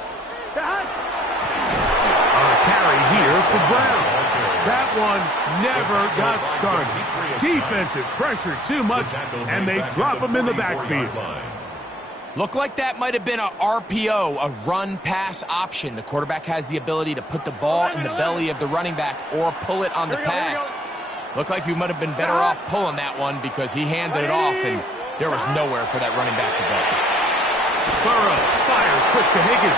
a carry here for Brown. That one never got started. Defensive pressure too much, and they drop him in the backfield. Looked like that might have been a RPO, a run-pass option. The quarterback has the ability to put the ball in the belly of the running back or pull it on the pass. Looked like we might have been better off pulling that one because he handed it off, and there was nowhere for that running back to go. Burrow fires quick to Higgins.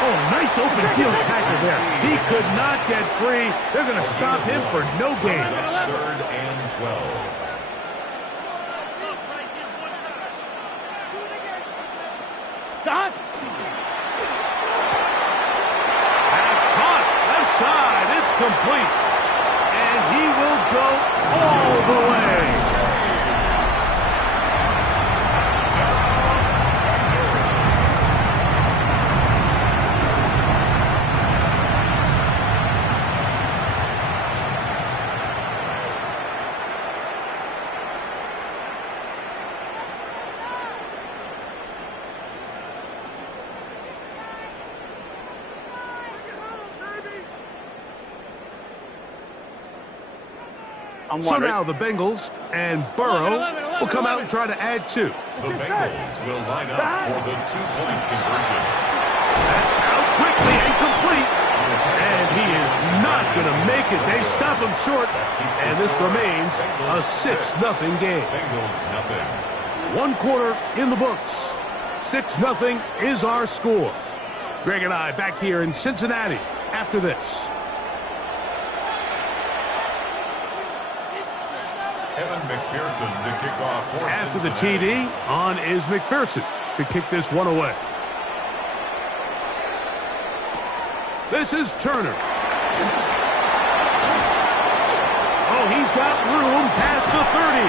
Oh, nice open field tackle there. He could not get free. They're going to stop him for no gain. 3rd and 12. Stop. That's caught. Left side. It's complete. And he will go all the way. So now the Bengals and Burrow will come out and try to add 2. The Bengals will line up for the 2-point conversion. That's out quickly and complete. And he is not going to make it. They stop him short. And this remains a 6-0 game. Bengals nothing. 1 quarter in the books. 6-0 is our score. Greg and I back here in Cincinnati after this. Evan McPherson to kick off for After the Cincinnati. TD, on is McPherson to kick this one away. This is Turner. Oh, he's got room past the 30.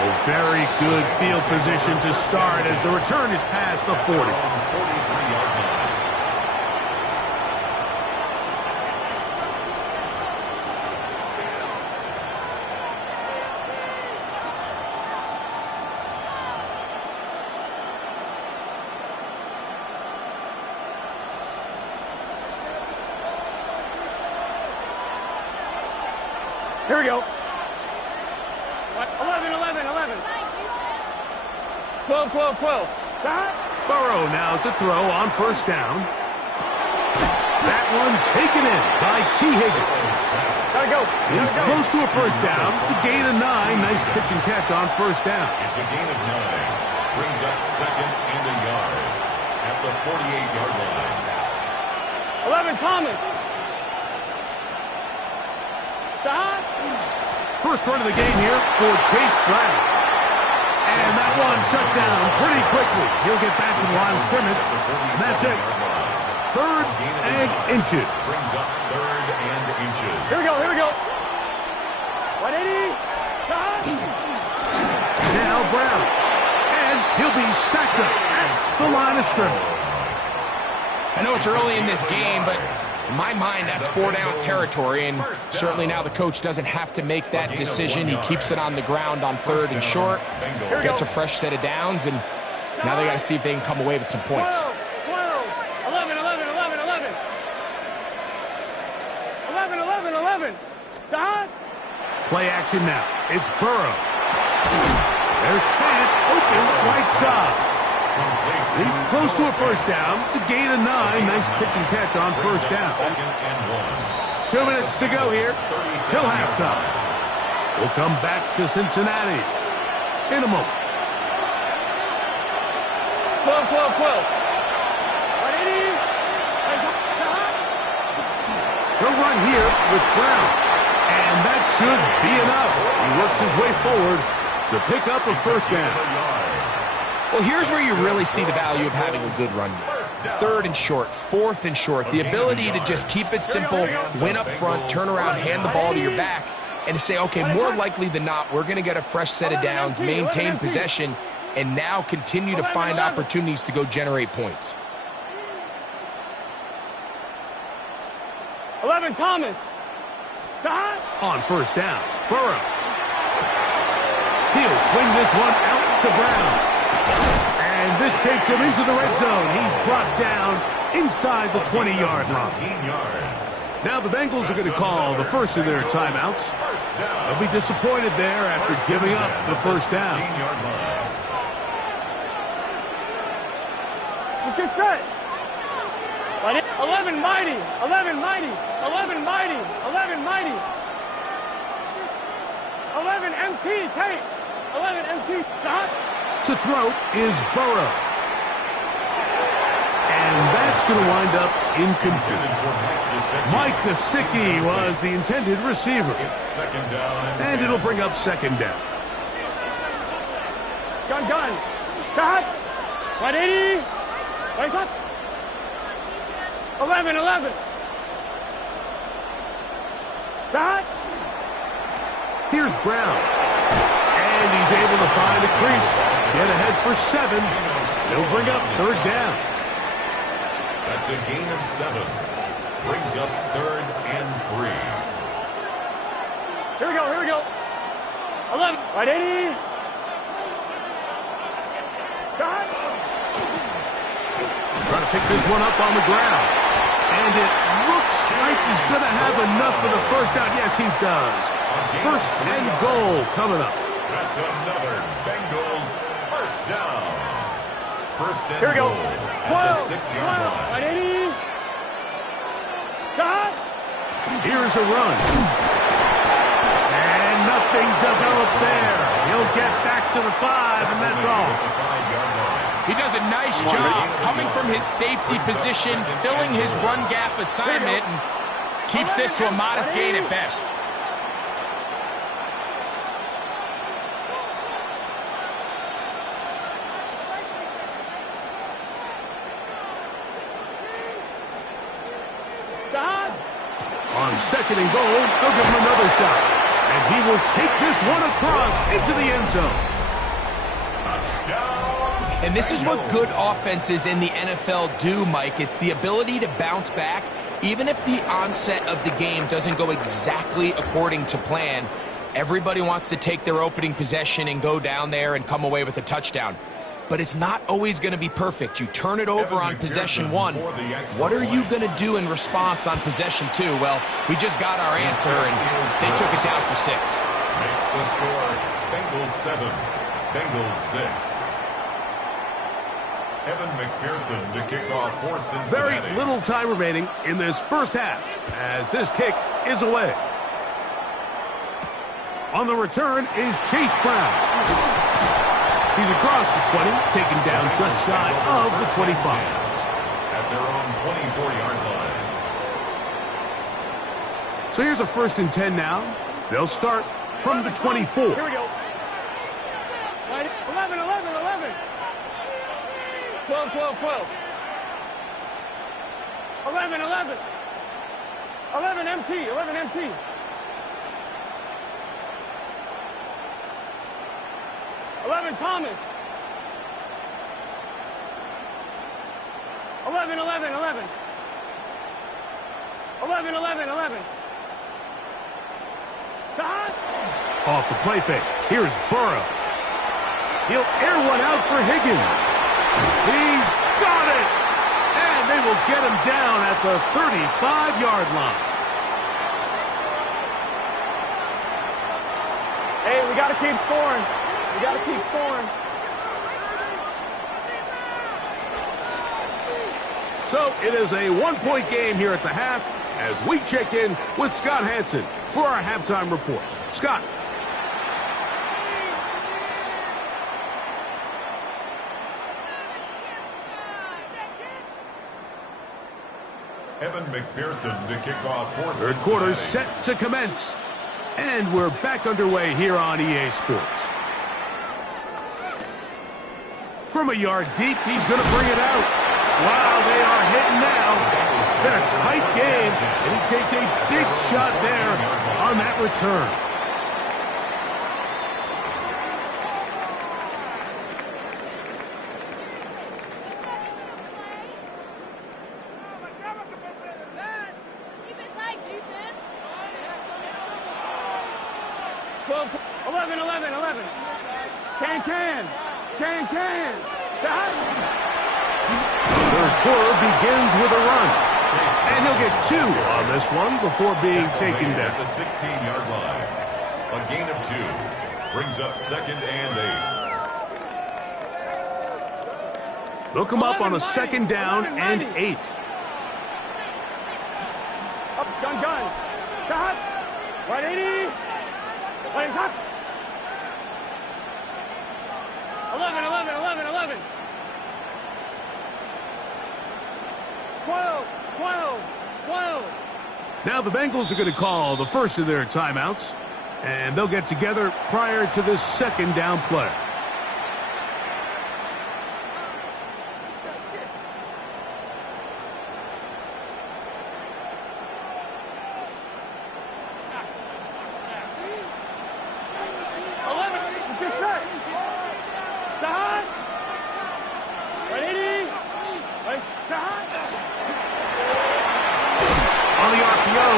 Oh, very good field position to start as the return is past the 40. 43-yard line. Here we go. 11. 12. Burrow now to throw on 1st down. That one taken in by T. Higgins. Gotta go. He's close to a 1st down. To gain of 9. Nice pitch and catch on 1st down. It's a gain of 9. Brings up 2nd and a yard at the 48-yard line. 11, Thomas. Stop. First run of the game here for Chase Brown. And that one shut down pretty quickly. He'll get back to the line of scrimmage. And that's it. 3rd and inches. Brings up 3rd and inches. Here we go. 180. Stop. Now Brown. And he'll be stacked up at the line of scrimmage. I know it's early in this game, but in my mind, that's 4-down territory, and certainly now the coach doesn't have to make that decision. He keeps it on the ground on 3rd and short, gets a fresh set of downs, and now they got to see if they can come away with some points. 12. 11. Stop. Play action now. It's Burrow. There's Fant open right side. He's close to a first down to gain a 9. Nice pitch and catch on first down. 2 minutes to go here till halftime. We'll come back to Cincinnati in a moment. 12, 12, 12. 180. He'll run here with Brown. And that should be enough. He works his way forward to pick up a first down. Well, here's where you really see the value of having a good run game. 3rd and short, 4th and short. The ability to just keep it simple, win up front, turn around, hand the ball to your back, and to say, okay, more likely than not, we're going to get a fresh set of downs, maintain possession, and now continue to find opportunities to go generate points. 11, Thomas. On first down, Burrow. He'll swing this one out to Brown. And this takes him into the red zone. He's brought down inside the 20-yard line. Now the Bengals are going to call the first of their timeouts. They'll be disappointed there after giving up the first down. Let's get set. 11 mighty, 11 mighty, 11 mighty, 11 mighty. 11 MT, tape. 11 MT, stop. To throw is Burrow. And that's going to wind up incomplete. Mike Gesicki was the intended receiver. And it'll bring up second down. Gun. Stop. 180. Raise up. 11. Stop. Here's Brown. And he's able to find a crease. Get ahead for 7. They'll bring up third down. That's a gain of 7. Brings up 3rd and 3. Here we go. 11. 180. Stop. Trying to pick this one up on the ground. And it looks like he's going to have enough for the first down. Yes, he does. First and goal coming up. That's another Bengals first down. First and Here we go. goal at the 6-yard line. 180. Stop. Here's a run. And nothing developed there. He'll get back to the 5, and that's all. He does a nice job coming from his safety position, filling his run gap assignment, and keeps this to a modest gain at best. On second and goal, they'll give him another shot. And he will take this one across into the end zone. And this is what good offenses in the NFL do, Mike. It's the ability to bounce back, even if the onset of the game doesn't go exactly according to plan. Everybody wants to take their opening possession and go down there and come away with a touchdown. But it's not always going to be perfect. You turn it over on possession 1. What are you going to do in response on possession 2? Well, we just got our answer, and they took it down for 6. Makes the score Bengals 7, Bengals 6. Evan McPherson to kick off for Cincinnati. Very little time remaining in this first half as this kick is away. On the return is Chase Brown. He's across the 20, taken down just shy of the 25. At their own 24-yard line. So here's a 1st and 10 now. They'll start from the 24. Here we go. 11. 12. 11. 11 MT. 11 Thomas. 11. 11. Stop. Off the play fake. Here's Burrow. He'll air one out for Higgins. He's got it. And they will get him down at the 35-yard line. Hey, we got to keep scoring. We got to keep scoring. So it is a one-point game here at the half as we check in with Scott Hanson for our halftime report. Scott. Evan McPherson to kick off for Third quarter set to commence. And we're back underway here on EA Sports. From a yard deep, he's going to bring it out. Wow, they are hitting now. Been a tight game, and he takes a big shot there on that return. Keep it tight, defense. 12, 11, 11, 11. Can. Third quarter begins with a run. And he'll get 2 on this one before being taken down. At the 16-yard line. A gain of 2 brings up 2nd and 8. They'll come up on a 2nd down and 8. Up, gun. Shot. 180. What is up? 11. 12. Now the Bengals are going to call the first of their timeouts, and they'll get together prior to this 2nd down play.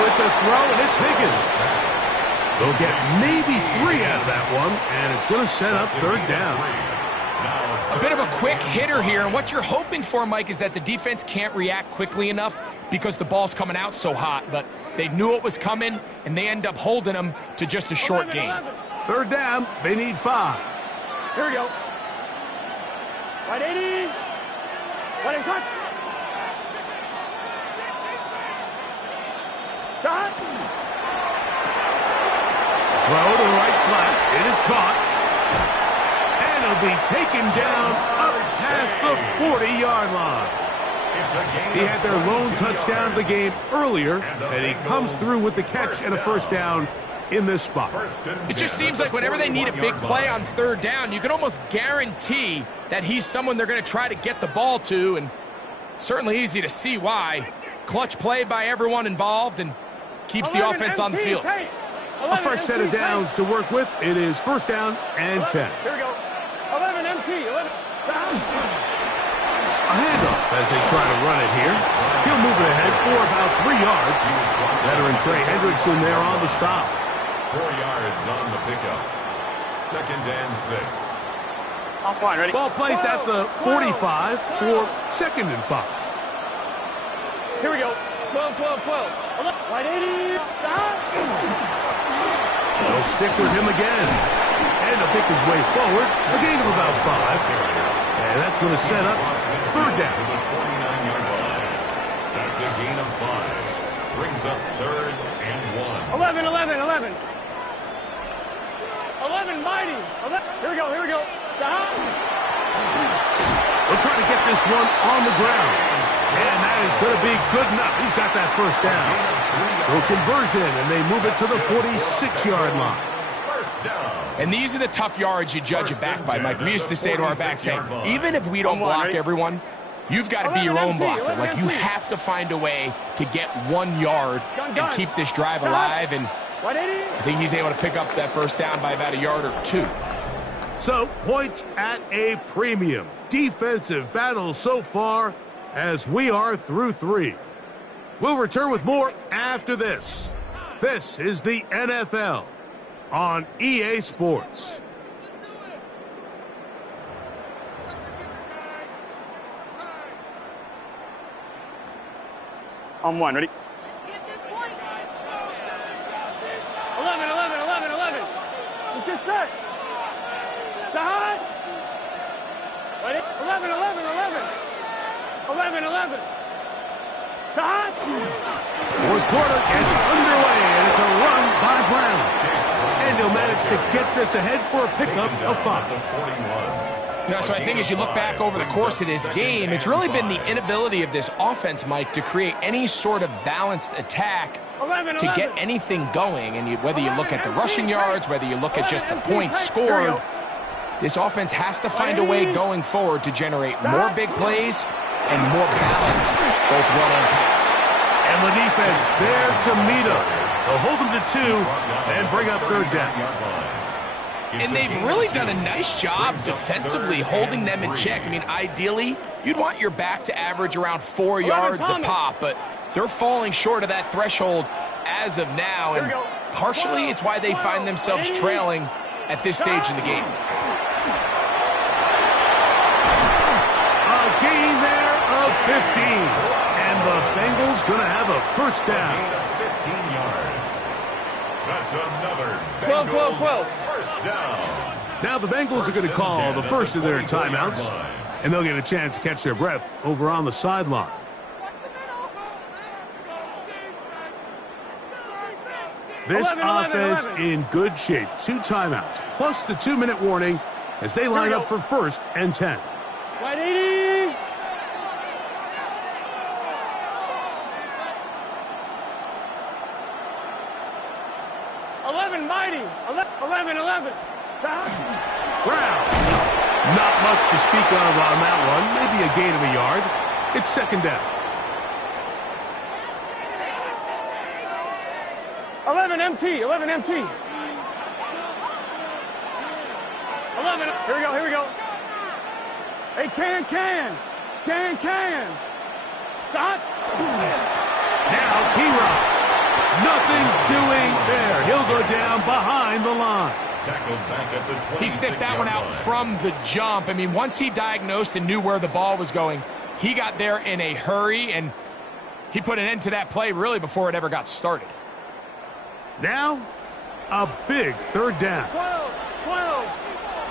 It's a throw, and it's Higgins. They'll get maybe 3 out of that one, and it's going to set up 3rd down. A bit of a quick hitter here, and what you're hoping for, Mike, is that the defense can't react quickly enough because the ball's coming out so hot, but they knew it was coming, and they end up holding them to just a short gain. 3rd down, they need 5. Here we go. 180. What is that? Shot. Throw to the right flat. It is caught. And it'll be taken down up past the 40-yard line. He had their lone touchdown of the game earlier, and he comes through with the catch and a 1st down in this spot. It just seems like whenever they need a big play on 3rd down, you can almost guarantee that he's someone they're going to try to get the ball to, and certainly easy to see why. Clutch play by everyone involved and keeps the offense on the field. A fresh set of downs to work with. It is 1st down and 10. Here we go. 11 MT. 11 down. A handoff as they try to run it here. He'll move it ahead for about 3 yards. Veteran Trey Hendrickson there on the stop. 4 yards on the pickup. 2nd and 6. I'm fine. Ready? Ball placed at the 45 for 2nd and 5. Here we go. 12. 180. They'll stick with him again. And he'll pick his way forward. A gain of about 5. And that's going to set up 3rd down. To the 49-yard line. That's a gain of 5. Brings up 3rd and 1. 11. 11 mighty. 11. Here we go. They'll try to get this one on the ground. And that is going to be good enough. He's got that 1st down. So conversion, and they move it to the 46-yard line. And these are the tough yards you judge it back by, Mike. We used to say to our backs, hey, even if we don't block everyone, you've got to be your own blocker. Like, you have to find a way to get 1 yard and keep this drive alive. And I think he's able to pick up that 1st down by about 1 yard or 2. So, points at a premium. Defensive battle so far as we are through 3. We'll return with more after this. This is the NFL on EA Sports. On 1. Ready? 11. Let's get set. Side. Ready? 11. Fourth quarter gets underway, and it's a run by Brown. And he'll manage to get this ahead for a pickup of 5. You know, so I think as you look back over the course of this game, it's really been the inability of this offense, Mike, to create any sort of balanced attack to get anything going. And whether you look at the rushing yards, whether you look at just the points scored, this offense has to find a way going forward to generate more big plays and more balance, both run and pass. And the defense there to meet up. They'll hold them to 2 and bring up third down. And they've really done a nice job defensively holding them in check. I mean, ideally, you'd want your back to average around 4 yards a pop, but they're falling short of that threshold as of now, and partially it's why they find themselves trailing at this stage in the game. A gain there of 15, and the Bengals going to have a first down. 15 yards. That's another Bengals first down. Now the Bengals are going to call the first of their timeouts, and they'll get a chance to catch their breath over on the sideline. This offense in good shape. 2 timeouts, plus the 2-minute warning as they line up for first and 10. Right 80. Mighty. 11. Brown. Not much to speak of on that one. Maybe a gain of a yard. It's second down. 11 MT. 11. Here we go. Hey, can. Stop. Now, P-Rock. Nothing doing there. He'll go down behind the line. Tackled back at the 26-yard line. He sniffed that one out from the jump. I mean, once he diagnosed and knew where the ball was going, he got there in a hurry, and he put an end to that play really before it ever got started. Now, a big third down. 12.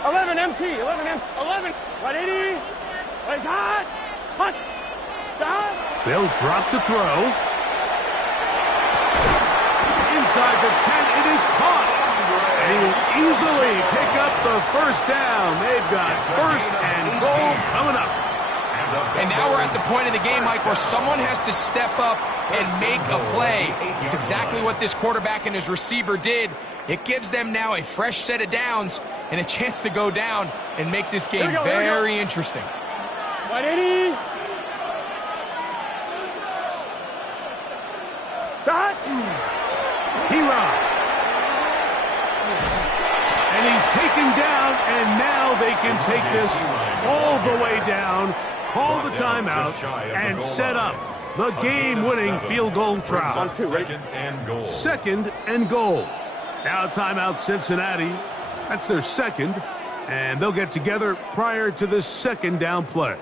11 MT. 11. 180. It's hot. Stop. They'll drop to throw. Inside the 10, it is caught. And he will easily pick up the first down. They've got first and goal coming up. And now we're at the point of the game, Mike, where someone has to step up and make a play. It's exactly what this quarterback and his receiver did. It gives them now a fresh set of downs and a chance to go down and make this game very interesting. 180. Stop. P-Rock. And he's taken down, and now they can take this all the way down, call the timeout, and set up the game-winning field goal try. Second and goal. Now timeout Cincinnati. That's their second, and they'll get together prior to this second down play.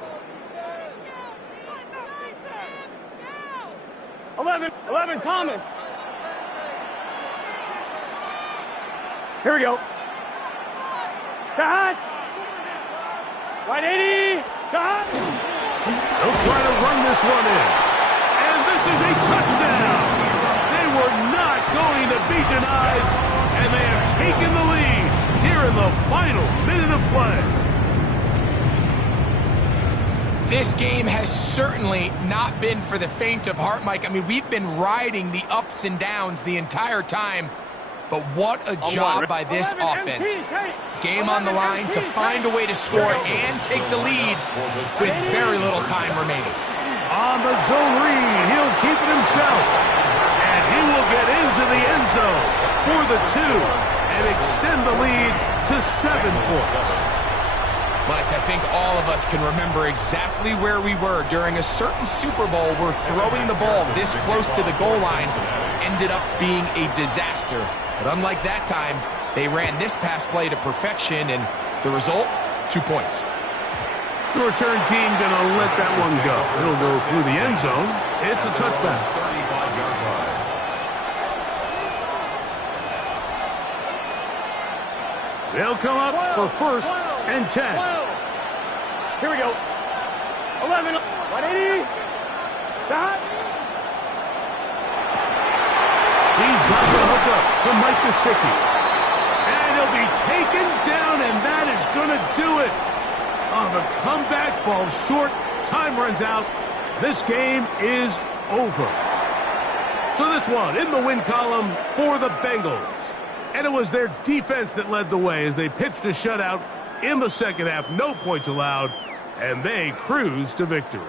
11 Thomas. Here we go. Cut. 180. Cut. They'll try to run this one in. And this is a touchdown. They were not going to be denied, and they have taken the lead here in the final minute of play. This game has certainly not been for the faint of heart, Mike. I mean, we've been riding the ups and downs the entire time. But what a job by this offense. Game on the line to find a way to score and take the lead with very little time remaining. On the zone read, he'll keep it himself. And he will get into the end zone for the 2 and extend the lead to 7 points. Mike, I think all of us can remember exactly where we were during a certain Super Bowl where throwing the ball this close to the goal line ended up being a disaster. But unlike that time, they ran this pass play to perfection, and the result, 2 points. The return team going to let that one go. It'll go through the end zone. It's a touchback. They'll come up for first and 10. Here we go. 11. 180. Stop. got the hook up to Mike Gesicki. And he'll be taken down, and that is going to do it. Oh, the comeback falls short. Time runs out. This game is over. So this one in the win column for the Bengals. And it was their defense that led the way as they pitched a shutout in the second half. No points allowed, and they cruised to victory.